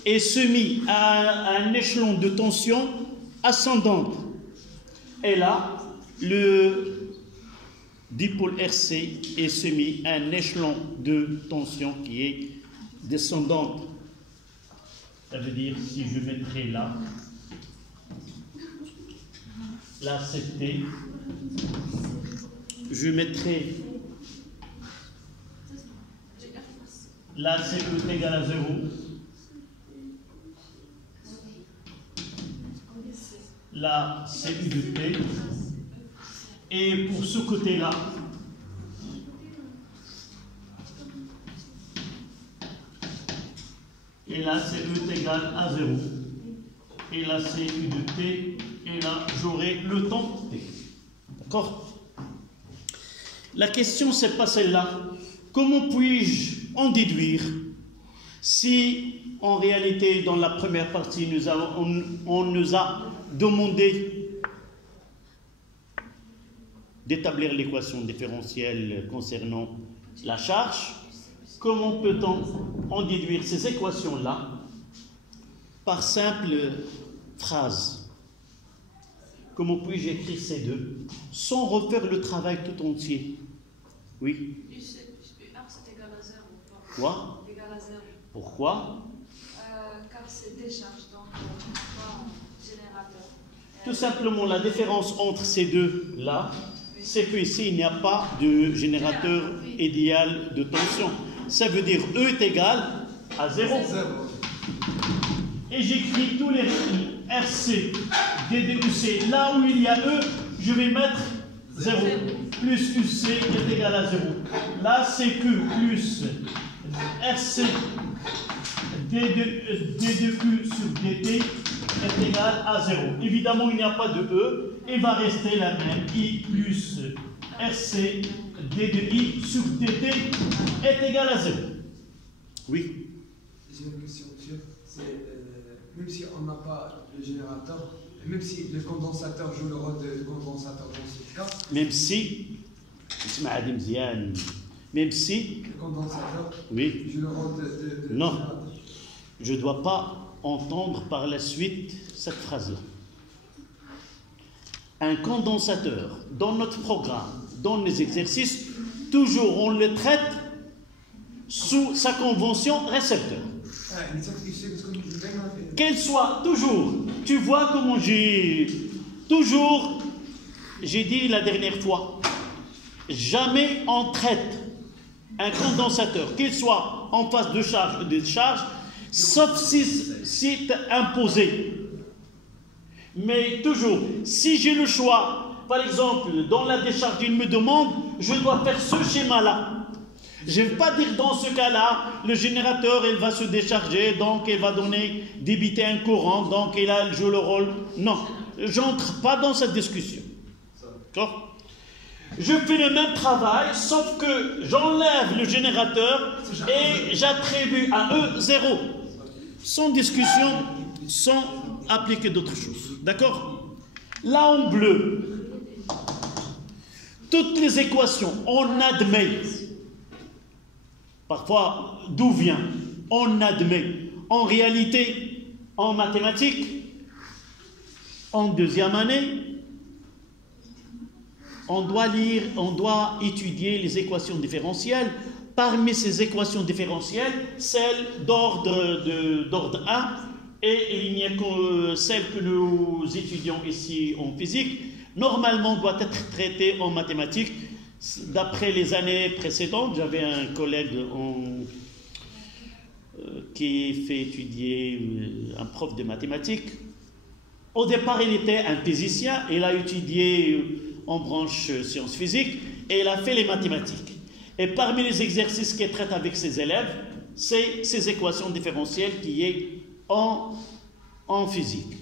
est soumis à un échelon de tension ascendante. Et là, le dipôle RC est soumis à un échelon de tension qui est descendante. Ça veut dire, si je mettrais là c'est T, je mettrai là c'est E égale à 0, là c'est U de T, et pour ce côté-là, et là c'est E égale à 0. et là c'est U de T, et là j'aurai le temps T. D'accord? La question, c'est pas celle-là. Comment puis-je en déduire si, en réalité, dans la première partie, on nous a demandé d'établir l'équation différentielle concernant la charge? Comment peut-on en déduire ces équations-là par simple phrase? Comment puis-je écrire ces deux sans refaire le travail tout entier? Oui. R c'est égal à 0. Quoi? Égal à 0. Pourquoi? Car c'est décharge, donc pas générateur. Tout simplement, la différence entre ces deux-là, c'est qu'ici, il n'y a pas de générateur idéal de tension. Ça veut dire E est égal à 0. Et j'écris tous les RC, DDUC. Là où il y a E, je vais mettre 0. Plus UC est égal à 0. Là, c'est Q plus RC, D2Q sur DT est égal à 0. Évidemment, il n'y a pas de E. Il va rester la même. I plus RC, D2I sur DT est égal à 0. Oui. J'ai une question, monsieur. Même si on n'a pas le générateur, même si le condensateur joue le rôle de condensateur dans ce cas, même si, même si, le condensateur oui, joue le rôle de non, générateur. je ne dois pas entendre par la suite cette phrase-là. Un condensateur, dans notre programme, dans les exercices, toujours on le traite sous sa convention récepteur. Qu'elle soit toujours, tu vois comment j'ai dit la dernière fois, jamais on traite un condensateur, qu'il soit en phase de charge ou de décharge, sauf si c'est imposé. Mais toujours, si j'ai le choix, par exemple, dans la décharge, il me demande, je dois faire ce schéma-là. Je ne vais pas dire dans ce cas-là, le générateur, il va se décharger, donc il va débiter un courant, donc il joue le rôle. Non, j'entre pas dans cette discussion. D'accord? Je fais le même travail, sauf que j'enlève le générateur et j'attribue à eux 0. Sans discussion, sans appliquer d'autres choses. D'accord? Là en bleu, toutes les équations, on admet. Parfois, d'où vient? On admet. En réalité, en mathématiques, en deuxième année, on doit étudier les équations différentielles. Parmi ces équations différentielles, celle d'ordre 1, et il n'y a que celle que nous étudions ici en physique, normalement doit être traitée en mathématiques. D'après les années précédentes, j'avais un collègue qui fait étudier un prof de mathématiques. Au départ, il était un physicien, il a étudié en branche sciences physiques et il a fait les mathématiques. Et parmi les exercices qu'il traite avec ses élèves, c'est ces équations différentielles qui est en physique.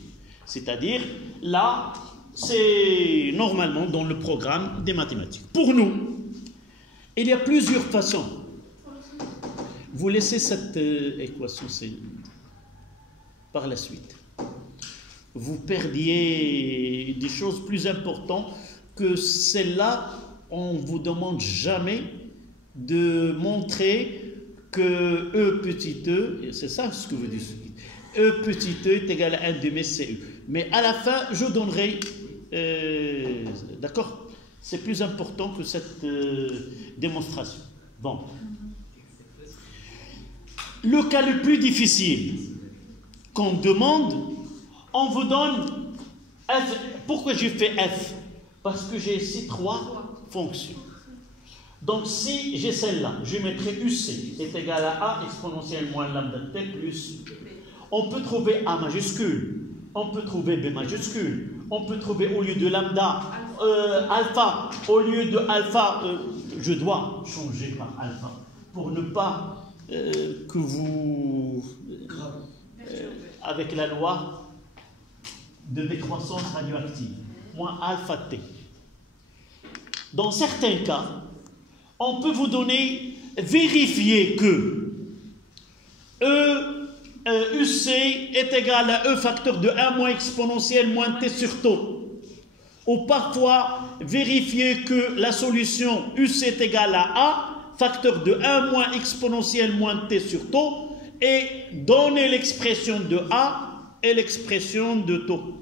C'est-à-dire, là, c'est normalement dans le programme des mathématiques. Pour nous, il y a plusieurs façons. Vous laissez cette équation par la suite. Vous perdiez des choses plus importantes que celle-là. On ne vous demande jamais de montrer que E petit e, c'est ça ce que vous dites, E petit e est égal à 1 demi CE. Mais à la fin, je donnerai, d'accord? C'est plus important que cette démonstration. Bon. Le cas le plus difficile qu'on demande, on vous donne F. Pourquoi j'ai fait F? Parce que j'ai ici 3 fonctions. Donc si j'ai celle-là, je mettrai UC est égal à A exponentielle moins lambda T plus. On peut trouver A majuscule, on peut trouver B majuscule, on peut trouver au lieu de lambda alpha, au lieu de alpha, je dois changer par alpha pour ne pas que vous, avec la loi, de décroissance radioactive, moins alpha T. Dans certains cas, on peut vous donner, vérifier que UC est égal à E facteur de 1 moins exponentielle moins T sur taux. Ou parfois, vérifier que la solution UC est égale à A, facteur de 1 moins exponentielle moins T sur taux, et donner l'expression de A et l'expression de taux.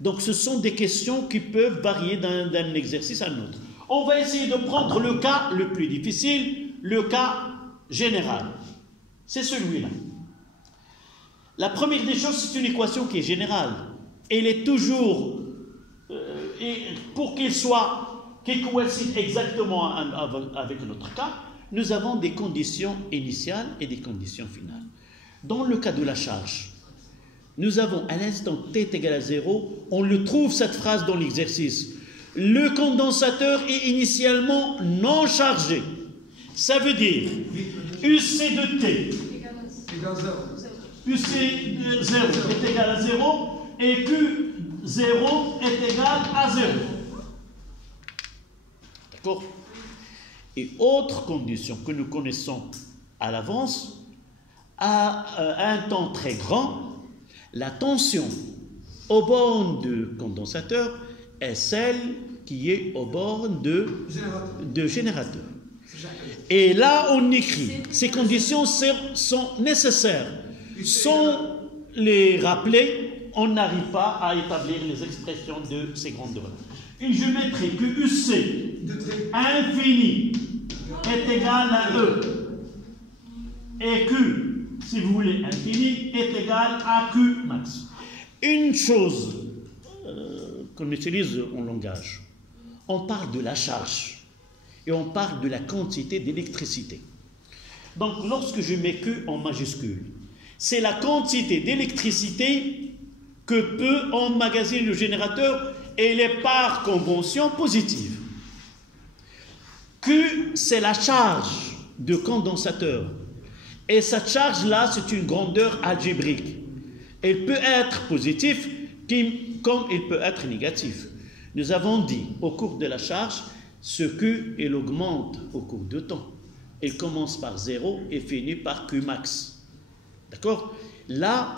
Donc ce sont des questions qui peuvent varier d'un exercice à un autre. On va essayer de prendre le cas le plus difficile, le cas général. C'est celui-là. La première des choses, c'est une équation qui est générale. Elle est toujours, pour qu'il coïncide exactement avec notre cas, nous avons des conditions initiales et des conditions finales. Dans le cas de la charge, nous avons à l'instant t est égal à 0, on le trouve cette phrase dans l'exercice. Le condensateur est initialement non chargé. Ça veut dire UC de t UC de 0 est égal à 0 et Q0 est égal à 0. D'accord? Et autre condition que nous connaissons à l'avance, à un temps très grand, la tension aux bornes de condensateur est celle qui est aux bornes de générateur. Et là, on écrit, ces conditions sont nécessaires. Sans les rappeler, on n'arrive pas à établir les expressions de ces grandeurs. Et je mettrai que UC infini est égal à E et Q, si vous voulez, infini est égal à Q max. Une chose qu'on utilise en langage, on parle de la charge et on parle de la quantité d'électricité. Donc lorsque je mets Q en majuscule, c'est la quantité d'électricité que peut emmagasiner le générateur et elle est par convention positive. Q, c'est la charge de condensateur. Et cette charge-là, c'est une grandeur algébrique. Elle peut être positive comme elle peut être négative. Nous avons dit au cours de la charge, ce Q, elle augmente au cours du temps. Elle commence par 0 et finit par Q max. D'accord? Là,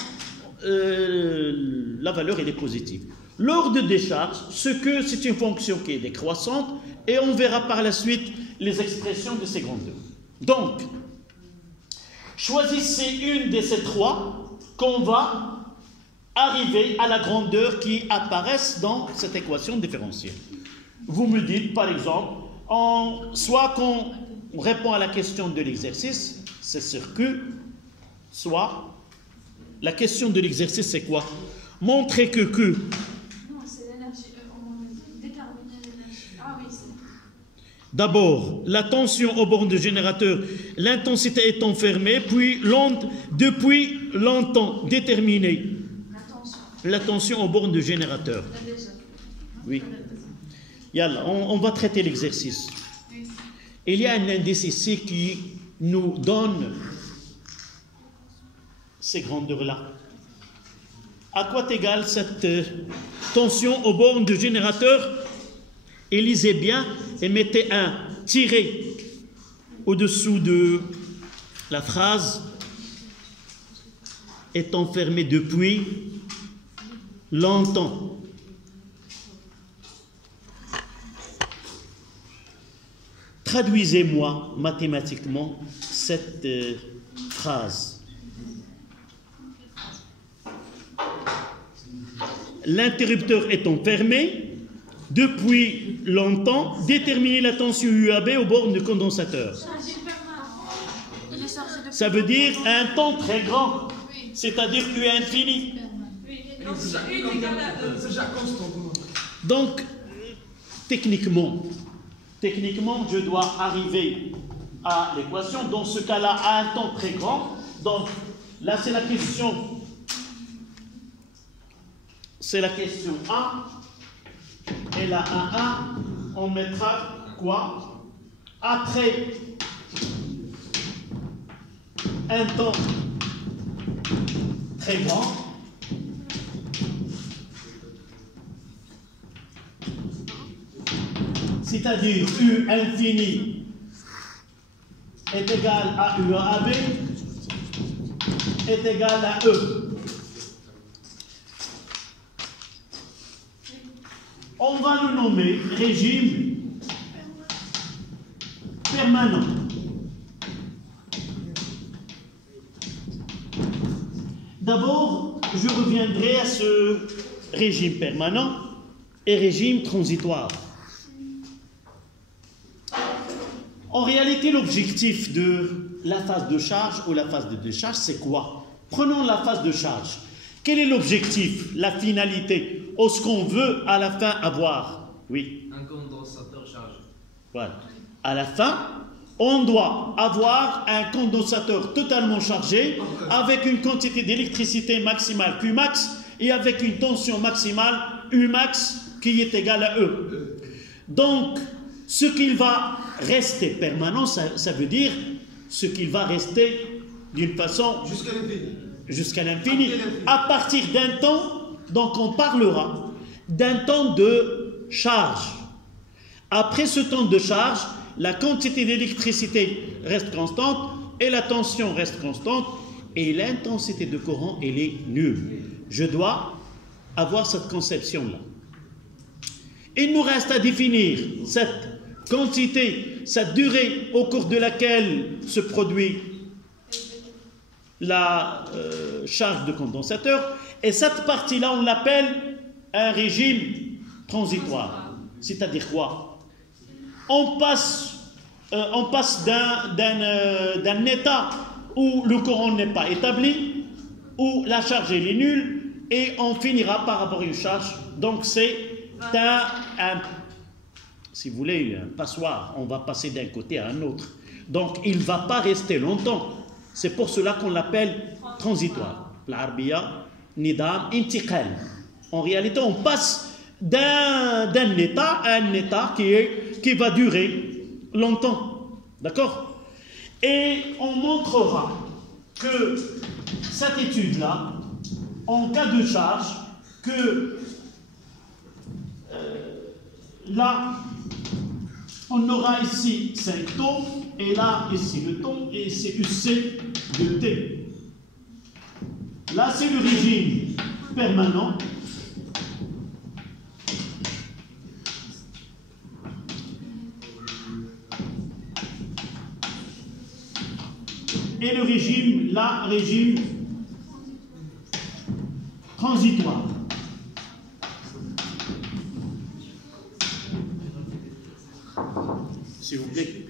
la valeur, elle est positive. Lors de décharge, ce que c'est une fonction qui est décroissante et on verra par la suite les expressions de ces grandeurs. Donc, choisissez une de ces trois qu'on va arriver à la grandeur qui apparaissent dans cette équation différentielle. Vous me dites, par exemple, soit qu'on répond à la question de l'exercice, c'est sur Q, soit la question de l'exercice, c'est quoi? Montrer que Q... D'abord, la tension aux bornes de générateur, l'intensité est enfermée, puis depuis longtemps déterminée. La tension aux bornes de générateur. Oui. Yalla, on va traiter l'exercice. Il y a un indice ici qui nous donne ces grandeurs-là. À quoi égale cette tension aux bornes de générateur? Et lisez bien et mettez un tiret au-dessous de la phrase est enfermé depuis longtemps. Traduisez-moi mathématiquement cette phrase. L'interrupteur est enfermé depuis longtemps, déterminer la tension UAB aux bornes de condensateur. Ça veut dire un temps très grand, c'est-à-dire U infini. Donc, techniquement, je dois arriver à l'équation, dans ce cas-là, à un temps très grand. Donc, là, c'est la question A. Et là, à 1, on mettra quoi? Après un temps très grand, c'est-à-dire U infini est égal à UAB, est égal à E. On va le nommer régime permanent. D'abord, je reviendrai à ce régime permanent et régime transitoire. En réalité, l'objectif de la phase de charge ou la phase de décharge, c'est quoi? Prenons la phase de charge. Quel est l'objectif, la finalité, ou ce qu'on veut à la fin avoir? Oui. Un condensateur chargé. Voilà. À la fin, on doit avoir un condensateur totalement chargé avec une quantité d'électricité maximale Qmax et avec une tension maximale Umax qui est égale à E. Donc, ce qu'il va rester permanent, ça veut dire ce qu'il va rester d'une façon jusqu'à l'infini. À partir d'un temps, donc on parlera d'un temps de charge. Après ce temps de charge, la quantité d'électricité reste constante et la tension reste constante et l'intensité de courant, elle est nulle. Je dois avoir cette conception-là. Il nous reste à définir cette quantité, cette durée au cours de laquelle se produit la charge de condensateur. Et cette partie-là, on l'appelle un régime transitoire. C'est-à-dire quoi? On passe d'un état où le courant n'est pas établi, où la charge est nulle, et on finira par avoir une charge. Donc c'est si vous voulez, un passoire. On va passer d'un côté à un autre. Donc il ne va pas rester longtemps. C'est pour cela qu'on l'appelle transitoire. L'Arabia, Nidam, Intiqal. En réalité, on passe d'un état à un état qui va durer longtemps. D'accord? Et on montrera que cette étude-là, en cas de charge, que là, on aura ici 5 taux, et là, ici le taux, et c'est UC de T. Là, c'est le régime permanent. Et le régime, là, régime transitoire. S'il vous plaît.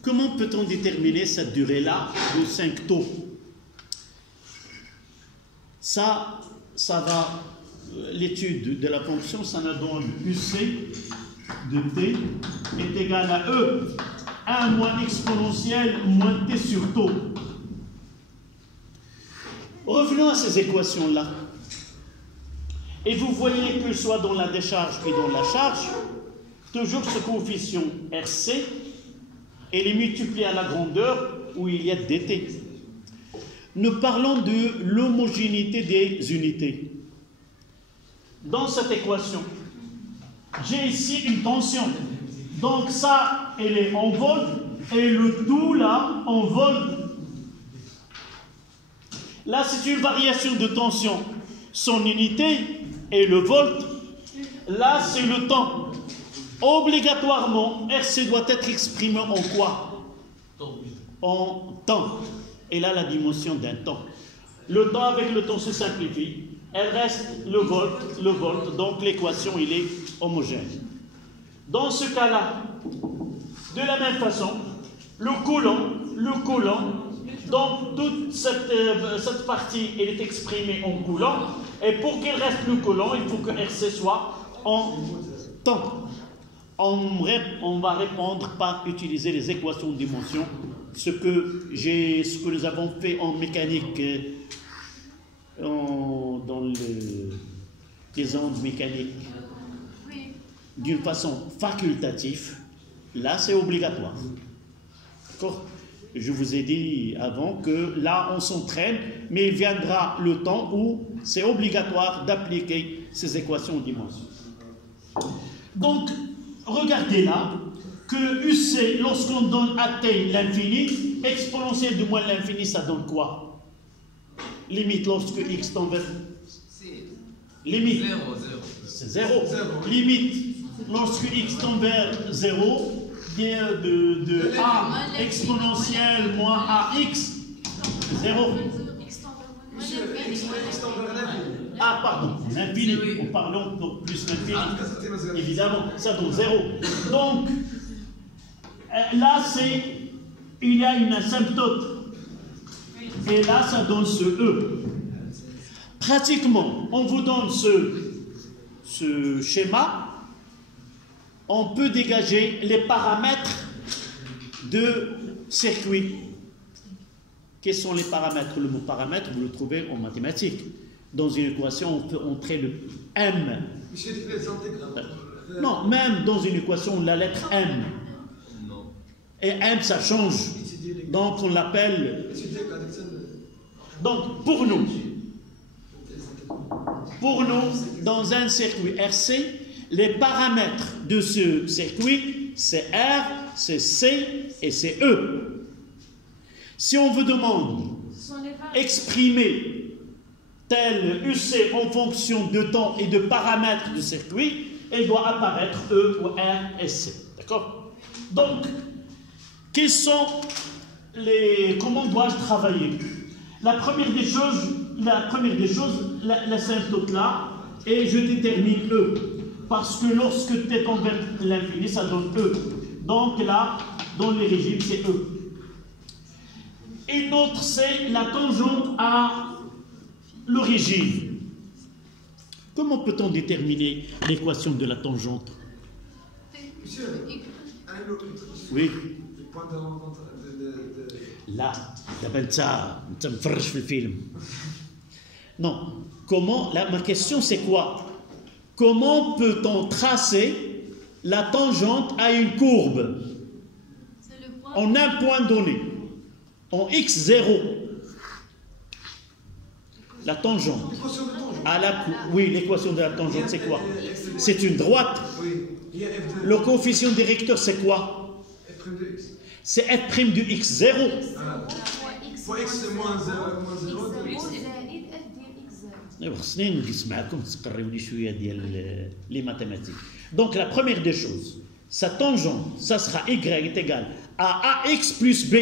Comment peut-on déterminer cette durée-là de 5 taux? Ça va, l'étude de la fonction, ça nous donne UC de T est égal à E, 1 moins exponentielle moins T sur taux. Revenons à ces équations-là. Et vous voyez que soit dans la décharge et dans la charge, toujours ce coefficient RC, et est multiplié à la grandeur où il y a dt. Nous parlons de l'homogénéité des unités. Dans cette équation, j'ai ici une tension. Donc ça, elle est en volts, et le tout là, en volts. Là, c'est une variation de tension. Son unité est le volt. Là, c'est le temps. Obligatoirement, RC doit être exprimé en quoi? En temps. Et là, la dimension d'un temps. Le temps avec le temps se simplifie. Elle reste le volt. Donc, l'équation, il est homogène. Dans ce cas-là, de la même façon, le coulomb, donc toute cette partie, elle est exprimée en coulomb. Et pour qu'il reste le coulomb, il faut que RC soit en temps. On va répondre par utiliser les équations de dimension, ce que nous avons fait en mécanique, dans les ondes mécaniques, d'une façon facultative. Là, c'est obligatoire. D'accord? Je vous ai dit avant que là, on s'entraîne, mais il viendra le temps où c'est obligatoire d'appliquer ces équations de dimension. Donc, regardez là, que UC, lorsqu'on donne à T l'infini, exponentielle de moins l'infini, ça donne quoi? Limite lorsque x tend vers... Limite. 0, 0. C'est 0. Limite lorsque x tend vers 0, de a exponentielle moins ax, 0. Ah, pardon, l'infini. Nous parlons donc plus l'infini. Évidemment, ça donne 0. Donc, là, il y a une asymptote. Et là, ça donne ce E. Pratiquement, on vous donne ce schéma. On peut dégager les paramètres de circuit. Quels sont les paramètres? Le mot paramètre, vous le trouvez en mathématiques. Dans une équation, on peut entrer le M. Non, même dans une équation, la lettre M. Et M, ça change. Donc, on l'appelle... Donc, pour nous, dans un circuit RC, les paramètres de ce circuit, c'est R, c'est C et c'est E. Si on vous demande exprimer tel UC en fonction de temps et de paramètres du circuit, il doit apparaître E ou R et C. D'accord? Donc, comment dois-je travailler? La première des choses, l'asymptote là, et je détermine E. Parce que lorsque t tend vers l'infini, ça donne E. Donc là, dans les régimes, c'est E. Une autre, c'est la tangente à l'origine. Comment peut-on déterminer l'équation de la tangente? Oui. Là, ça me fraîche le film. Non. Comment, ma question c'est quoi? Comment peut-on tracer la tangente à une courbe en un point donné, en x0? La tangente à la courbe. Oui, l'équation de la tangente c'est quoi? C'est une droite. Le coefficient directeur c'est quoi? C'est f' de x0. Pour x c'est moins 0 avec moins 0. les mathématiques. Donc la première des choses, sa tangente, ça sera y est égal à ax plus b.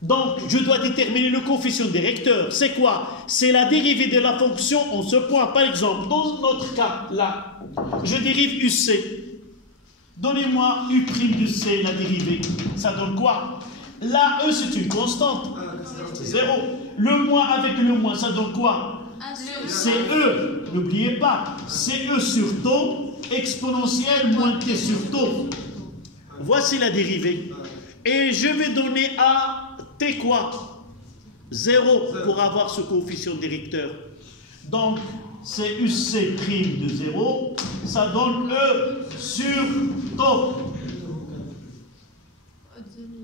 Donc je dois déterminer le coefficient directeur. C'est quoi? C'est la dérivée de la fonction en ce point. Par exemple, dans notre cas là, je dérive uc. Donnez-moi u' de c, la dérivée. Ça donne quoi? Là, E, c'est une constante. C'est 0. Le moins avec le moins, ça donne quoi? C'est E. N'oubliez pas. C'est E sur taux, exponentielle moins t sur taux. Voici la dérivée. Et je vais donner à t quoi? 0 pour avoir ce coefficient directeur. Donc, c'est UC' de 0. Ça donne E sur taux.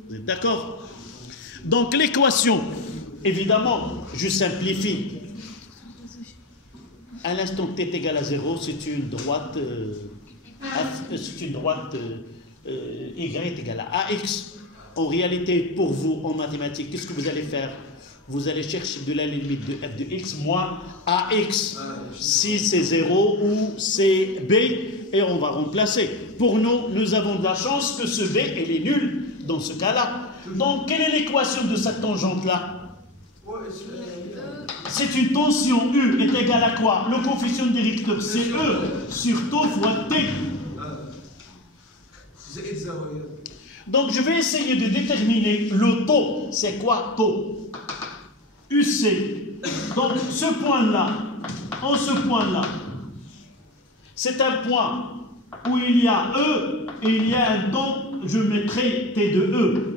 Vous êtes d'accord? Donc l'équation, évidemment, je simplifie. À l'instant t est égal à 0, c'est une droite, y est égal à ax. En réalité, pour vous, en mathématiques, qu'est-ce que vous allez faire? Vous allez chercher de la limite de f de x moins ax. Si c'est 0 ou c'est b, et on va remplacer. Pour nous, nous avons de la chance que ce b, elle est nul dans ce cas-là. Donc, quelle est l'équation de cette tangente-là? C'est une tension U est égale à quoi? Le coefficient directeur, c'est E sur taux fois T. Donc, je vais essayer de déterminer le taux. C'est quoi taux? UC. Donc, ce point-là, en ce point-là, c'est un point où il y a E et il y a un temps, je mettrai T de E.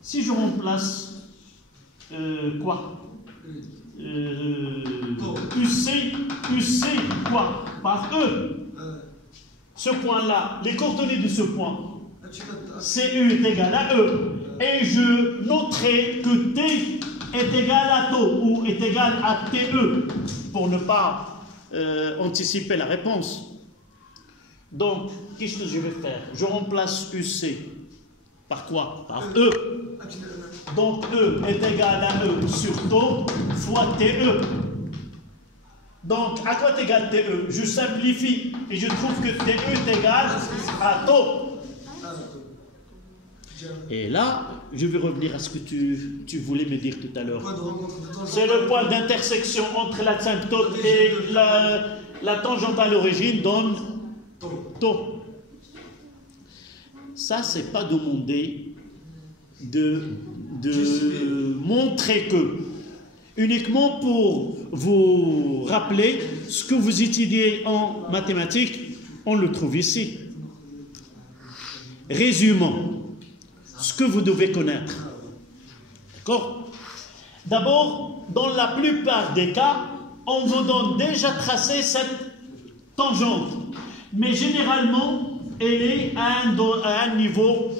Si je remplace quoi? UC quoi? Par E. Ce point-là, les coordonnées de ce point, CU est égal à E. Et je noterai que T est égal à taux ou est égal à TE pour ne pas anticiper la réponse. Donc, qu'est-ce que je vais faire? Je remplace UC par quoi? Par E. Donc, E est égal à E sur taux fois TE. Donc, à quoi est égal TE? Je simplifie et je trouve que TE est égal à taux. Et là, je vais revenir à ce que tu voulais me dire tout à l'heure. C'est le point d'intersection entre l'asymptote et la tangente à l'origine donne taux. Ça, c'est pas demandé de montrer que, uniquement pour vous rappeler ce que vous étudiez en mathématiques, on le trouve ici. Résumons ce que vous devez connaître. D'accord? D'abord, dans la plupart des cas, on vous donne déjà tracé cette tangente. Mais généralement, elle est à un niveau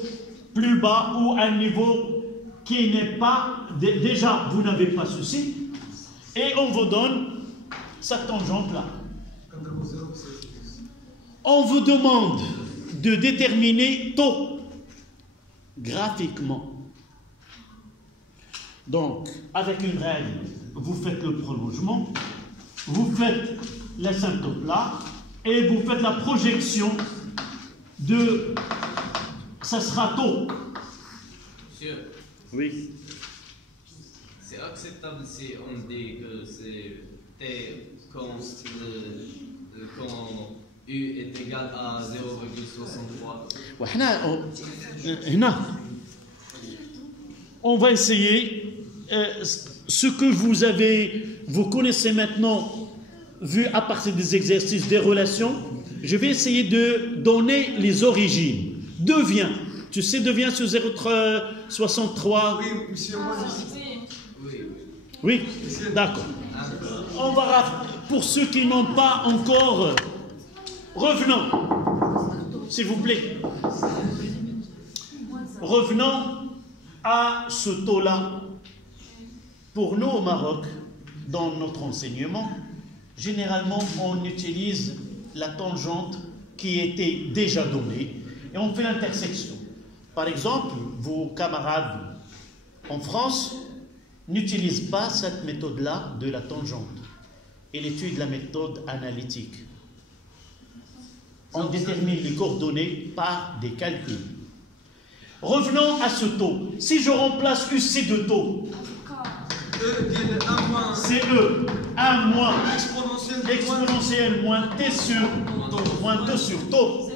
plus bas ou à un niveau qui n'est pas... Déjà, vous n'avez pas ceci. Et on vous donne cette tangente-là. On vous demande de déterminer taux graphiquement. Donc, avec une règle, vous faites le prolongement, vous faites l'asymptote là, et vous faites la projection de... Ça sera taux. Monsieur, oui. C'est acceptable si on dit que c'est T quand U est égal à 0,63. On va essayer ce que vous connaissez maintenant, vu à partir des exercices des relations. Je vais essayer de donner les origines. Devient. Tu sais, devient sur 0,63. Oui, monsieur, moi, oui, d'accord. On va, pour ceux qui n'ont pas encore, revenons, s'il vous plaît. Revenons à ce taux-là. Pour nous au Maroc, dans notre enseignement, généralement on utilise la tangente qui était déjà donnée et on fait l'intersection. Par exemple, vos camarades en France n'utilisent pas cette méthode-là de la tangente. Ils étudient la méthode analytique. On détermine les coordonnées par des calculs. Revenons à ce taux. Si je remplace UC de taux, c'est E, 1 moins exponentielle moins T sur taux.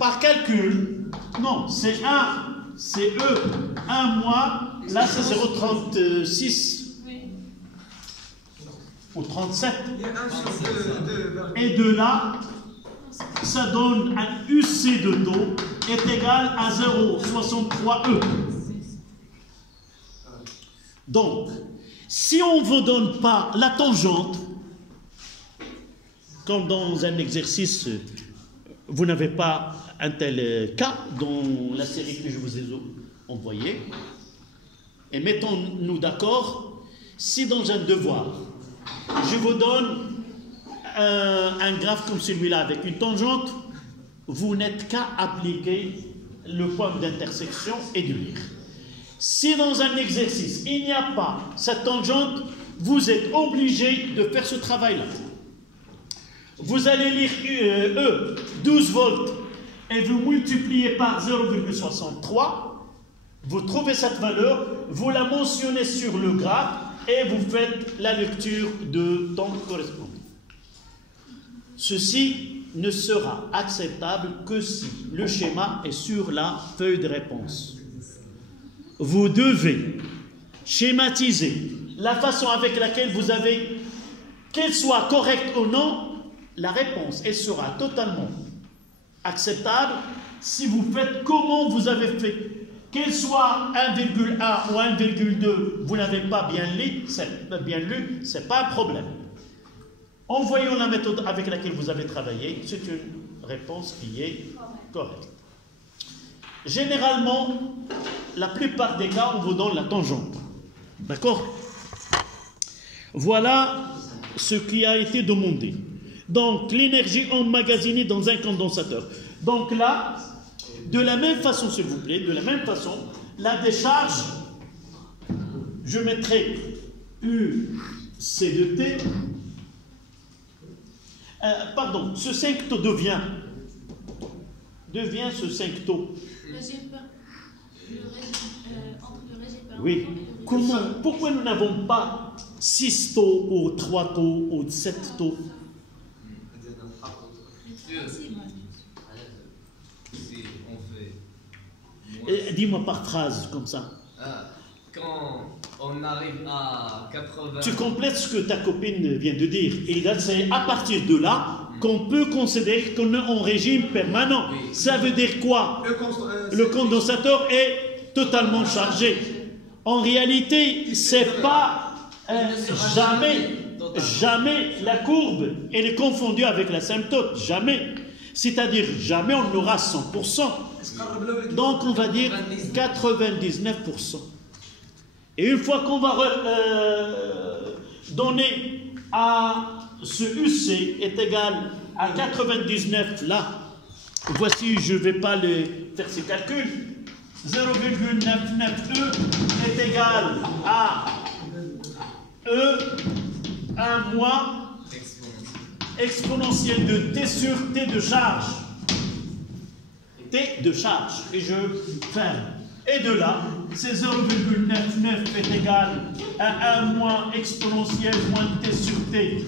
Par calcul, non, c'est 1, c'est E, 1 moins, là c'est 0,36 ou 37. Et de là, ça donne un UC de taux est égal à 0,63 E. Donc, si on ne vous donne pas la tangente, comme dans un exercice, vous n'avez pas un tel cas dans la série que je vous ai envoyée, et mettons-nous d'accord, si dans un devoir, je vous donne un graphe comme celui-là avec une tangente, vous n'êtes qu'à appliquer le point d'intersection et de lire. Si dans un exercice, il n'y a pas cette tangente, vous êtes obligé de faire ce travail-là. Vous allez lire E, 12 volts, et vous multipliez par 0,63, vous trouvez cette valeur, vous la mentionnez sur le graphe, et vous faites la lecture de temps correspondant. Ceci ne sera acceptable que si le schéma est sur la feuille de réponse. Vous devez schématiser la façon avec laquelle vous avez, qu'elle soit correcte ou non, la réponse, elle sera totalement acceptable si vous faites comment vous avez fait. Qu'elle soit 1,1 ou 1,2, vous n'avez pas bien lu, c'est pas un problème. En voyant la méthode avec laquelle vous avez travaillé, c'est une réponse qui est correcte. Généralement, la plupart des cas, on vous donne la tangente. D'accord? Voilà ce qui a été demandé. Donc, l'énergie emmagasinée dans un condensateur. Donc là, de la même façon, s'il vous plaît, de la même façon, la décharge, je mettrai UC de T. Pardon, ce 5 taux devient ce 5 taux. Entre le régime Oui. Comment, pourquoi nous n'avons pas 6 taux ou 3 taux ou 7 taux? Dis-moi par phrase, comme ça. Quand on arrive à 80... Tu complètes ce que ta copine vient de dire. Et là, c'est à partir de là qu'on peut considérer qu'on est en régime permanent. Oui. Ça veut dire quoi? Le condensateur est totalement chargé. En réalité, c'est pas jamais la courbe, elle est confondue avec l'asymptote. Jamais. C'est-à-dire, jamais on aura 100%. Donc, on va dire 99%. Et une fois qu'on va donner à ce UC est égal à 99 là, voici, je ne vais pas faire ces calculs, 0,992 est égal à E 1 moins exponentielle de T sur T de charge. T de charge. Et je ferme. Et de là, c'est 0,99 est égal à 1 moins exponentielle moins T sur T.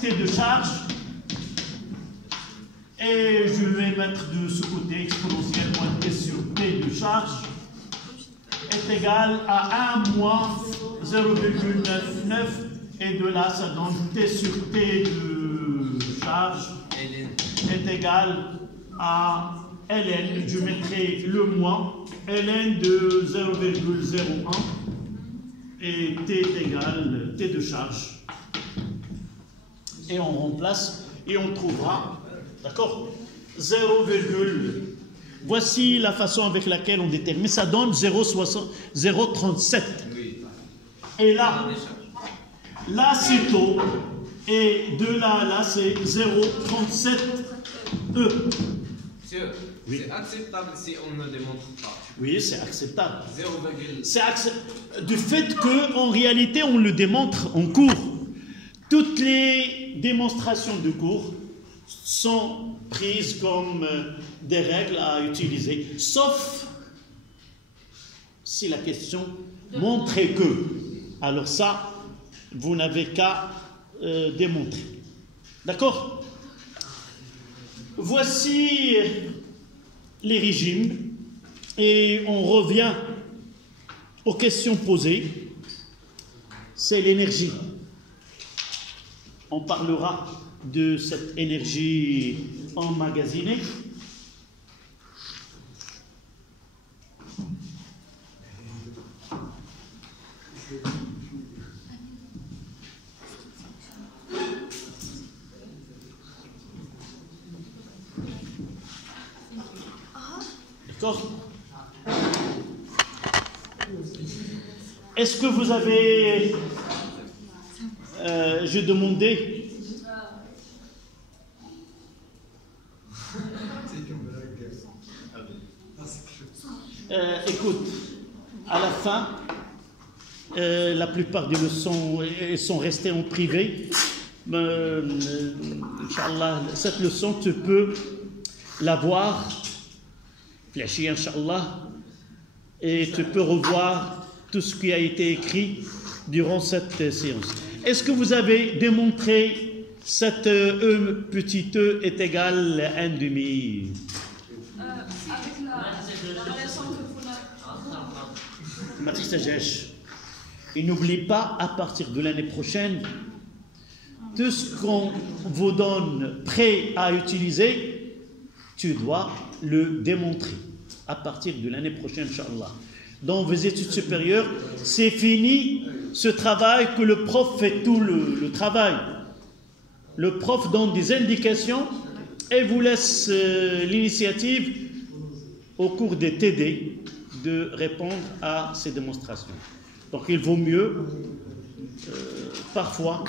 T de charge. Et je vais mettre de ce côté exponentielle moins T sur T de charge est égal à 1 moins 0,99 et de là ça donne T sur T de charge est égal à ln, je mettrai le moins ln de 0,01 et T est égal T de charge et on remplace et on trouvera, d'accord, 0, voici la façon avec laquelle on détermine, ça donne 0,37 et là c'est taux et de là c'est 0,37 E. Monsieur, oui. C'est acceptable si on ne démontre pas. Oui, c'est acceptable. 0, du fait qu'en réalité on le démontre en cours. Toutes les démonstrations de cours sont prises comme des règles à utiliser, sauf si la question montrait que. Alors ça, vous n'avez qu'à démontrer. D'accord? Voici les régimes et on revient aux questions posées. C'est l'énergie. On parlera de cette énergie emmagasinée. D'accord? Est-ce que vous avez... j'ai demandé... écoute, à la fin, la plupart des leçons sont restées en privé. Inch'Allah, cette leçon, tu peux la voir, flasher, Inch'Allah, et tu peux revoir tout ce qui a été écrit durant cette séance. Est-ce que vous avez démontré cette E petit e est égal à 1 demi? Avec la relation que vous Matrice Sagesh. Et n'oublie pas, à partir de l'année prochaine, tout ce qu'on vous donne prêt à utiliser, tu dois le démontrer. À partir de l'année prochaine, Inch'Allah. Dans vos études supérieures, c'est fini ce travail que le prof fait tout le travail. Le prof donne des indications et vous laisse l'initiative au cours des TD de répondre à ces démonstrations. Donc il vaut mieux parfois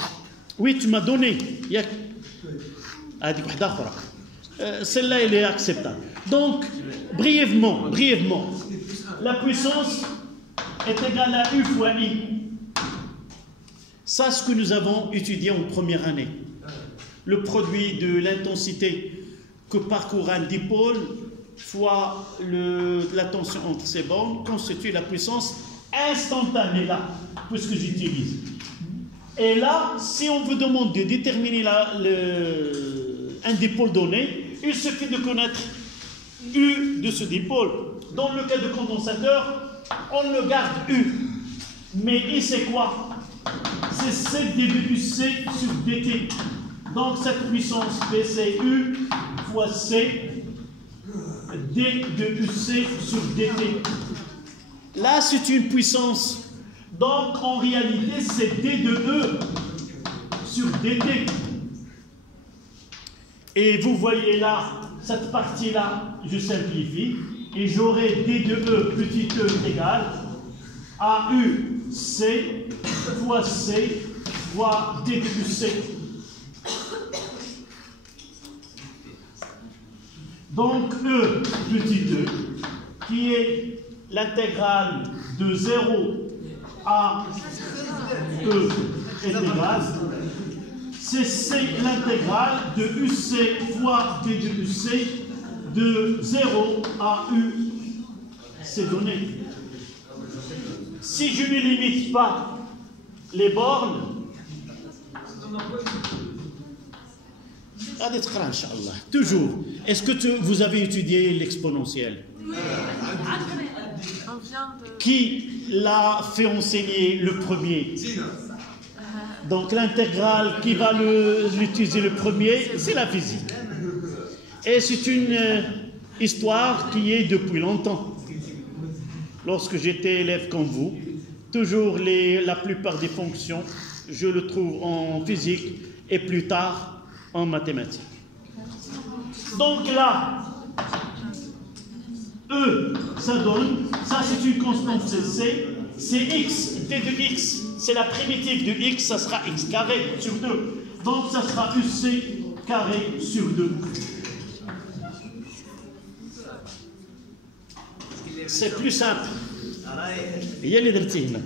Oui, tu m'as donné. Celle-là, elle est acceptable. Donc, brièvement, la puissance est égale à U fois I. Ça, ce que nous avons étudié en première année. Le produit de l'intensité que parcourt un dipôle fois la tension entre ces bornes constitue la puissance instantanée là, puisque j'utilise. Et là, si on vous demande de déterminer un dipôle donné, il suffit de connaître U de ce dipôle. Dans le cas de condensateur, on le garde U. Mais I, c'est quoi? C'est C d de UC sur dt. Donc cette puissance P, c'est U fois C d de UC sur dt. Là, c'est une puissance. Donc, en réalité, c'est d de E sur dt. Et vous voyez là, cette partie-là, je simplifie, et j'aurai d de E petit e égale à U C fois C fois d de UC. Donc, E petit e, qui est l'intégrale de 0 à E est égale, c'est l'intégrale de UC fois d de UC de 0 à U, c'est donné. Si je ne limite pas les bornes, toujours, est-ce que vous avez étudié l'exponentielle? Qui l'a fait enseigner le premier? Donc l'intégrale qui va l'utiliser le premier, c'est la physique. Et c'est une histoire qui est depuis longtemps. Lorsque j'étais élève comme vous, toujours la plupart des fonctions, je le trouve en physique et plus tard en mathématiques. Donc là, E, ça donne, ça c'est une constante C, c'est X, d de X, c'est la primitive de X, ça sera X carré sur 2. Donc ça sera UC carré sur 2. C'est plus simple. Il y a les درتيهنا.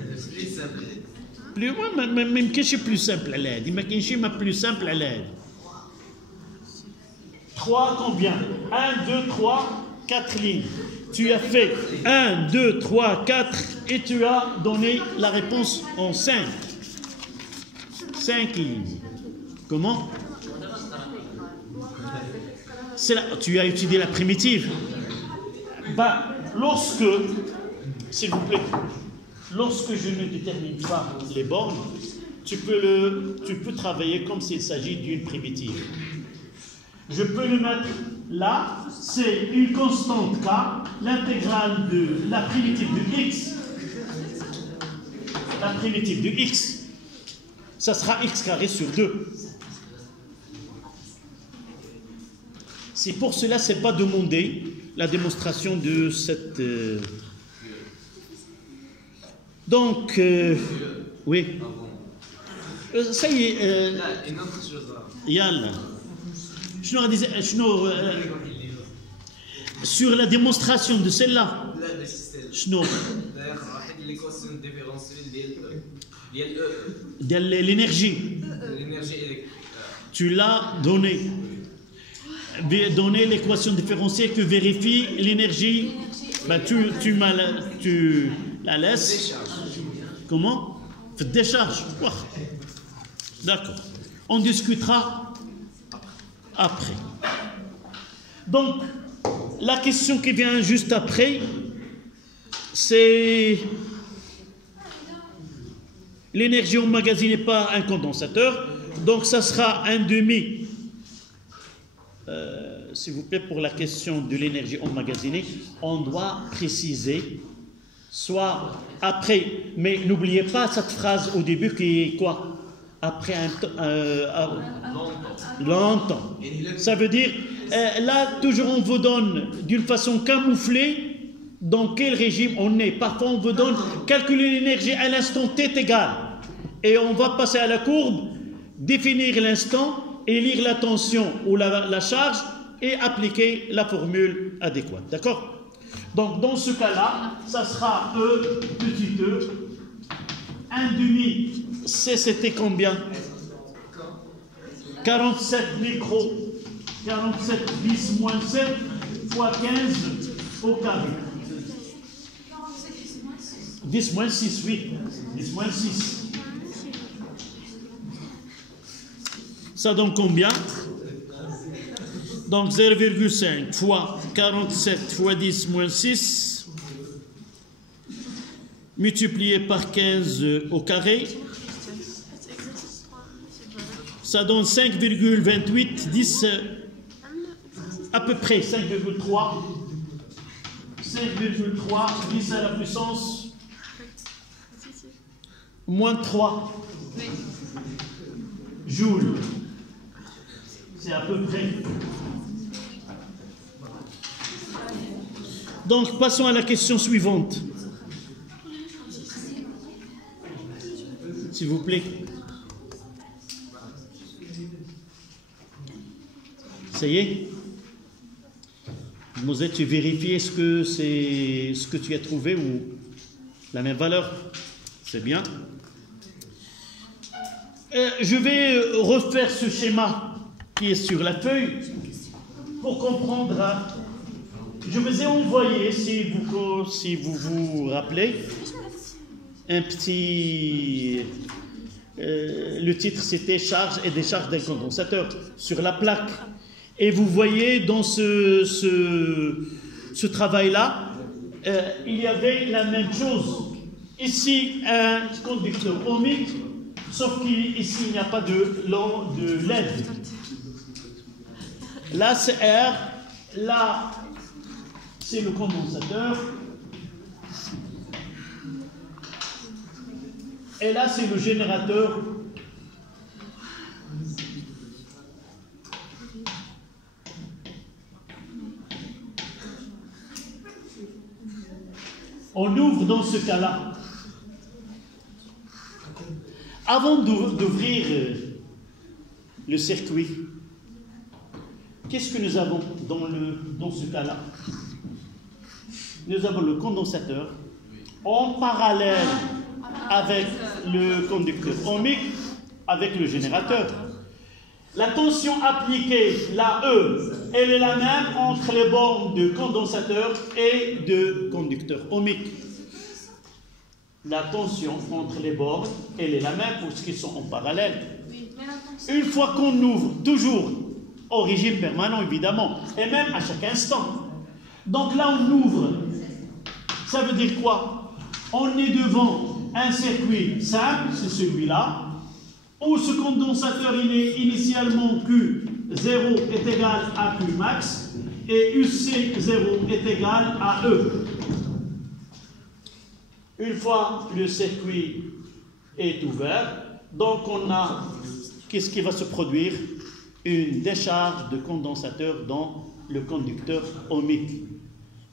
Plus moi même que c'est plus simple على هذه ما كاينش ما plus simple على هذه. 3 combien? 1 2 3 4 lignes. Tu as fait 1 2 3 4 et tu as donné la réponse en 5. 5 lignes. Comment? Tu as étudié la primitive. Lorsque, s'il vous plaît, lorsque je ne détermine pas les bornes, tu peux travailler comme s'il s'agit d'une primitive. Je peux le mettre là, c'est une constante K, l'intégrale de la primitive de X. La primitive de X, ça sera X carré sur 2. C'est pour cela, ce n'est pas demandé la démonstration de cette... Donc, oui. Ça y est. Une autre chose. Yalla. Sur la démonstration de celle-là. L'équation différentielle de l'énergie. L'énergie électrique. Tu l'as donné. Donner l'équation différentielle que vérifie l'énergie. Tu la laisses. Décharge. Comment? Décharge. D'accord. On discutera après. Donc, la question qui vient juste après, c'est l'énergie emmagasinée par un condensateur. Donc, ça sera un demi. S'il vous plaît, pour la question de l'énergie emmagasinée, on doit préciser, soit après, mais n'oubliez pas cette phrase au début qui est quoi? Après longtemps. Ça veut dire, là, toujours on vous donne d'une façon camouflée dans quel régime on est. Parfois, on vous donne calculer l'énergie à l'instant t égal. Et on va passer à la courbe définir l'instant et lire la tension ou la charge et appliquer la formule adéquate. D'accord? Donc, dans ce cas-là, ça sera E, petit e, 1 demi, c'était combien? 47 micros, 47 10 moins 7 fois 15 au carré. 10 moins 6, oui. 10 moins 6. Ça donne combien? Donc 0,5 fois 47 fois 10 moins 6, multiplié par 15 au carré, ça donne 5,28, 10, à peu près 5,3, 10 à la puissance moins 3 joules. C'est à peu près. Donc, passons à la question suivante. S'il vous plaît. Ça y est? Moselle, tu vérifies est-ce que c'est ce que tu as trouvé ou la même valeur? C'est bien. Je vais refaire ce schéma qui est sur la feuille pour comprendre. Je vous ai envoyé, si vous vous rappelez, un petit... le titre, c'était « Charge et décharge d'un condensateur » sur la plaque. Et vous voyez, dans ce travail-là, il y avait la même chose. Ici, un conducteur ohmique, sauf qu'ici, il n'y a pas de LED. Là, c'est R. Là, c'est le condensateur. Et là, c'est le générateur. On ouvre dans ce cas-là. Avant d'ouvrir le circuit, qu'est-ce que nous avons dans ce cas-là? Nous avons le condensateur en parallèle avec le conducteur ohmique, avec le générateur. La tension appliquée, la E, elle est la même entre les bornes de condensateur et de conducteur ohmique. La tension entre les bornes, elle est la même pour ceux qui sont en parallèle. Une fois qu'on ouvre, toujours au régime permanent évidemment, et même à chaque instant. Donc là on ouvre, ça veut dire quoi? On est devant un circuit simple, c'est celui-là, où ce condensateur il est initialement Q0 est égal à Q max et UC0 est égal à E. Une fois le circuit est ouvert, donc on a, qu'est-ce qui va se produire? Une décharge de condensateur dans le conducteur ohmique.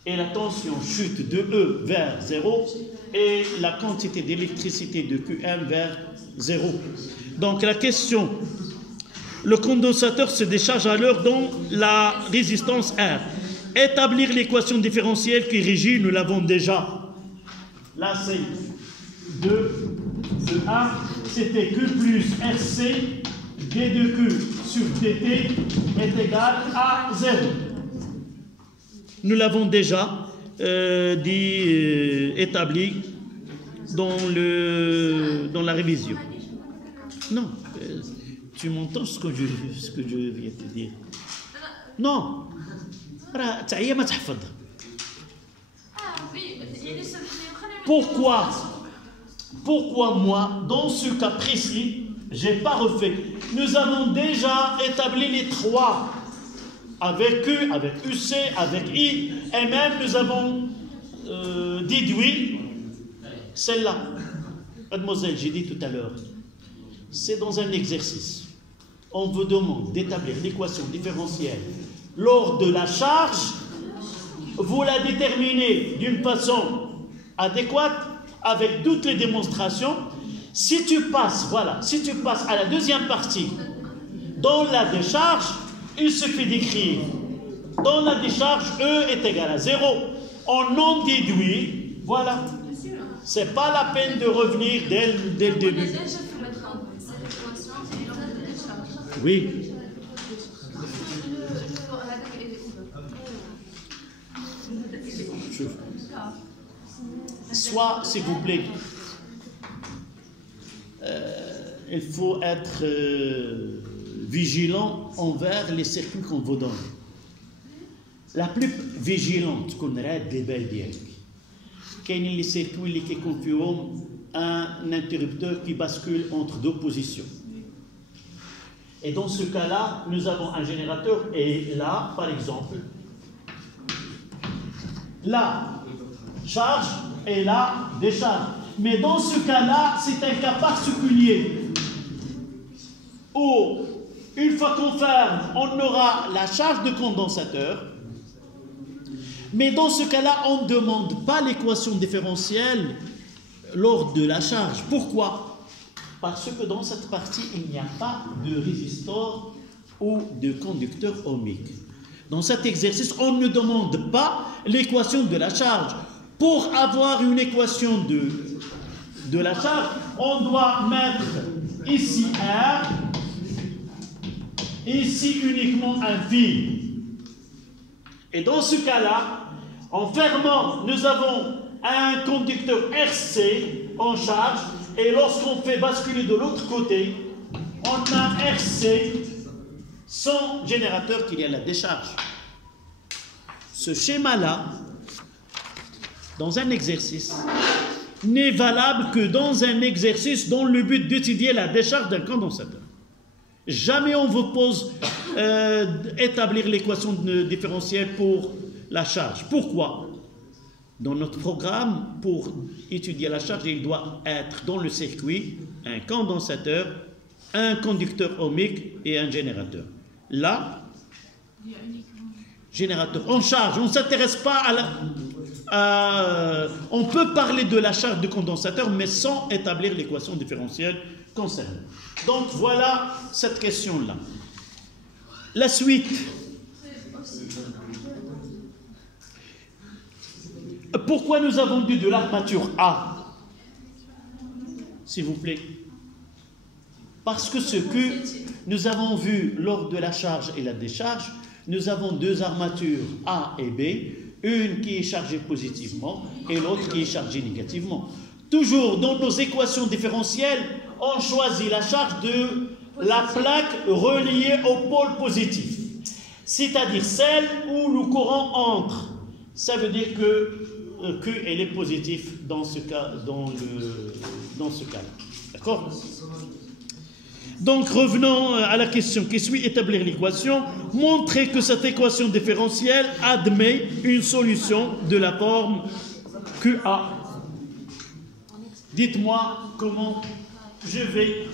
Et la tension chute de E vers 0 et la quantité d'électricité de Qm vers 0. Donc la question, le condensateur se décharge alors dans la résistance R. Établir l'équation différentielle qui régit, nous l'avons déjà. Là c'est 2 de A, c'était Q plus RC, D de Q sur dt est égal à 0. Nous l'avons déjà établi dans la révision. Non, tu m'entends ce que je viens de te dire? Non. Pourquoi moi, dans ce cas précis, je n'ai pas refait? Nous avons déjà établi les trois avec Q, avec UC, avec I, et même nous avons déduit celle-là. Mademoiselle, j'ai dit tout à l'heure, c'est dans un exercice. On vous demande d'établir l'équation différentielle lors de la charge. Vous la déterminez d'une façon adéquate avec toutes les démonstrations. Si tu passes, voilà, si tu passes à la deuxième partie, dans la décharge, il suffit d'écrire. Dans la décharge, E est égal à 0. On en déduit, voilà. C'est pas la peine de revenir dès le début. Oui. Soit, s'il vous plaît, il faut être vigilant envers les circuits qu'on vous donne. La plus vigilante qu'on a des belles dièques. Quels sont les circuits qui confient un interrupteur qui bascule entre deux positions. Et dans ce cas-là, nous avons un générateur et là, par exemple, la charge et la décharge. Mais dans ce cas-là, c'est un cas particulier où, une fois qu'on ferme, on aura la charge de condensateur. Mais dans ce cas-là, on ne demande pas l'équation différentielle lors de la charge. Pourquoi? Parce que dans cette partie, il n'y a pas de résistor ou de conducteur ohmique. Dans cet exercice, on ne demande pas l'équation de la charge. Pour avoir une équation de la charge, on doit mettre ici R, ici uniquement un fil. Et dans ce cas-là, en fermant, nous avons un conducteur RC en charge, et lorsqu'on fait basculer de l'autre côté, on a RC sans générateur qu'il y a la décharge. Ce schéma-là, dans un exercice, n'est valable que dans un exercice dont le but d'étudier la décharge d'un condensateur. Jamais on vous pose établir l'équation différentielle pour la charge. Pourquoi? Dans notre programme, pour étudier la charge, il doit être dans le circuit un condensateur, un conducteur ohmique et un générateur. Là, générateur en charge, on ne s'intéresse pas à la... on peut parler de la charge du condensateur, mais sans établir l'équation différentielle concernée. Donc voilà cette question-là. La suite. Pourquoi nous avons dit de l'armature A? S'il vous plaît. Parce que ce que nous avons vu lors de la charge et la décharge, nous avons deux armatures A et B, une qui est chargée positivement et l'autre qui est chargée négativement. Toujours dans nos équations différentielles, on choisit la charge de la plaque reliée au pôle positif, c'est-à-dire celle où le courant entre. Ça veut dire que elle est positive dans ce cas, dans ce cas-là. D'accord? Donc revenons à la question qui suit, établir l'équation, montrer que cette équation différentielle admet une solution de la forme QA. Dites-moi comment je vais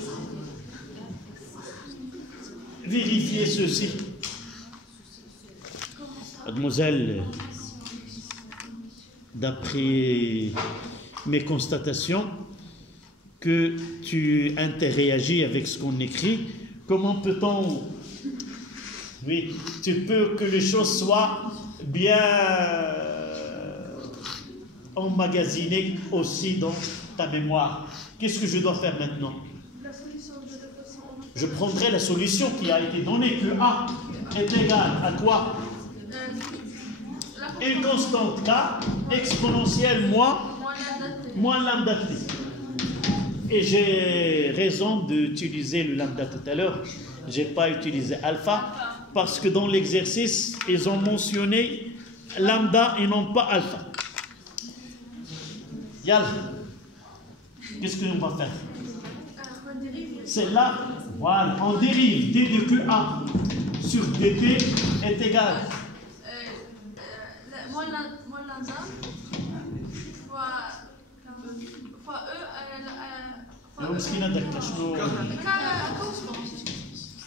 vérifier ceci. Mademoiselle, d'après mes constatations, que tu interréagis avec ce qu'on écrit, comment peut-on... Oui, tu peux que les choses soient bien emmagasinées aussi dans ta mémoire. Qu'est-ce que je dois faire maintenant? Je prendrai la solution qui a été donnée, que A est égal à quoi? Une constante K exponentielle moins lambda T. Et j'ai raison d'utiliser le lambda tout à l'heure. Je n'ai pas utilisé alpha parce que dans l'exercice, ils ont mentionné lambda et non pas alpha. Yalla, qu'est-ce que l'on va faire? C'est là, voilà, on dérive d de QA sur dt est égal. Moins lambda fois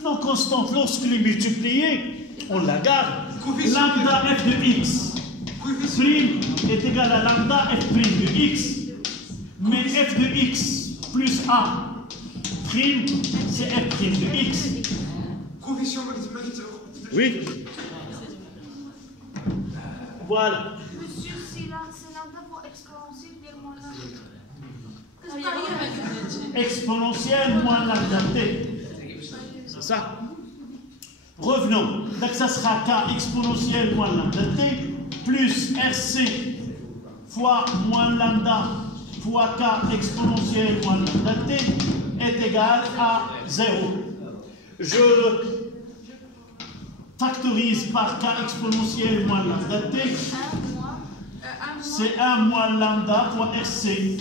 non constante, lorsque les multipliés, on la garde. Lambda f de x prime est égal à lambda f prime de x. Mais f de x plus A prime, c'est F prime de X. Coefficient mathématique. Oui. Voilà. Monsieur, c'est lambda pour exponentiel des moins lambda. Exponentielle moins lambda t. C'est ça. Revenons. Donc ça sera K exponentielle moins lambda t plus RC fois moins lambda fois K exponentielle moins lambda t est égal à 0. Je factorise par K exponentielle moins lambda t. C'est 1 moins lambda fois RC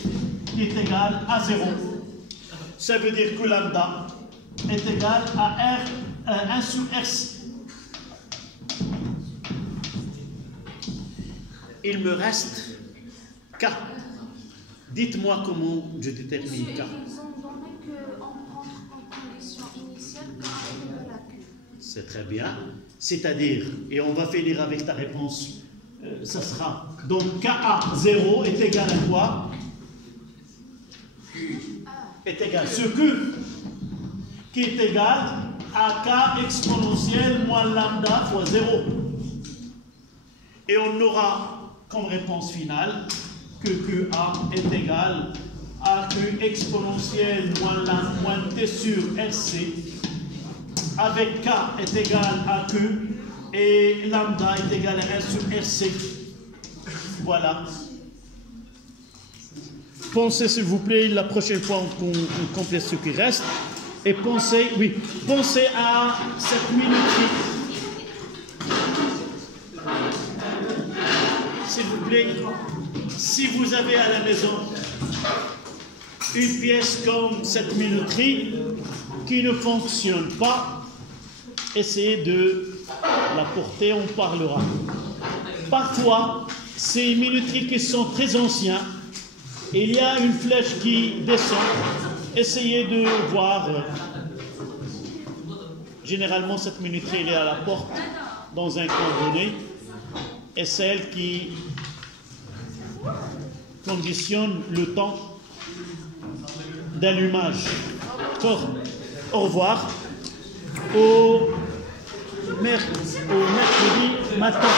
qui est égal à 0. Ça veut dire que lambda est égal à 1 sur RC. Il me reste K. Dites-moi comment je détermine K. Ils ont donné qu'on prend en condition initiale K égale à Q. C'est très bien. C'est-à-dire, et on va finir avec ta réponse, ça sera, donc KA 0 est égal à quoi? Est égal, ce Q qui est égal à K exponentielle moins lambda fois 0. Et on aura comme réponse finale que QA est égal à Q exponentielle moins T sur RC avec K est égal à Q et lambda est égal à 1 sur RC. Voilà. Pensez s'il vous plaît, la prochaine fois qu'on complète ce qui reste. Et pensez, oui, pensez à cette minuterie. S'il vous plaît, si vous avez à la maison une pièce comme cette minuterie qui ne fonctionne pas, essayez de la porter, on parlera. Parfois, ces minuteries qui sont très anciennes, il y a une flèche qui descend. Essayez de voir. Généralement, cette minuterie elle est à la porte dans un coin donné. Et celle qui conditionne le temps d'allumage. D'accord. Au revoir. Au mercredi matin.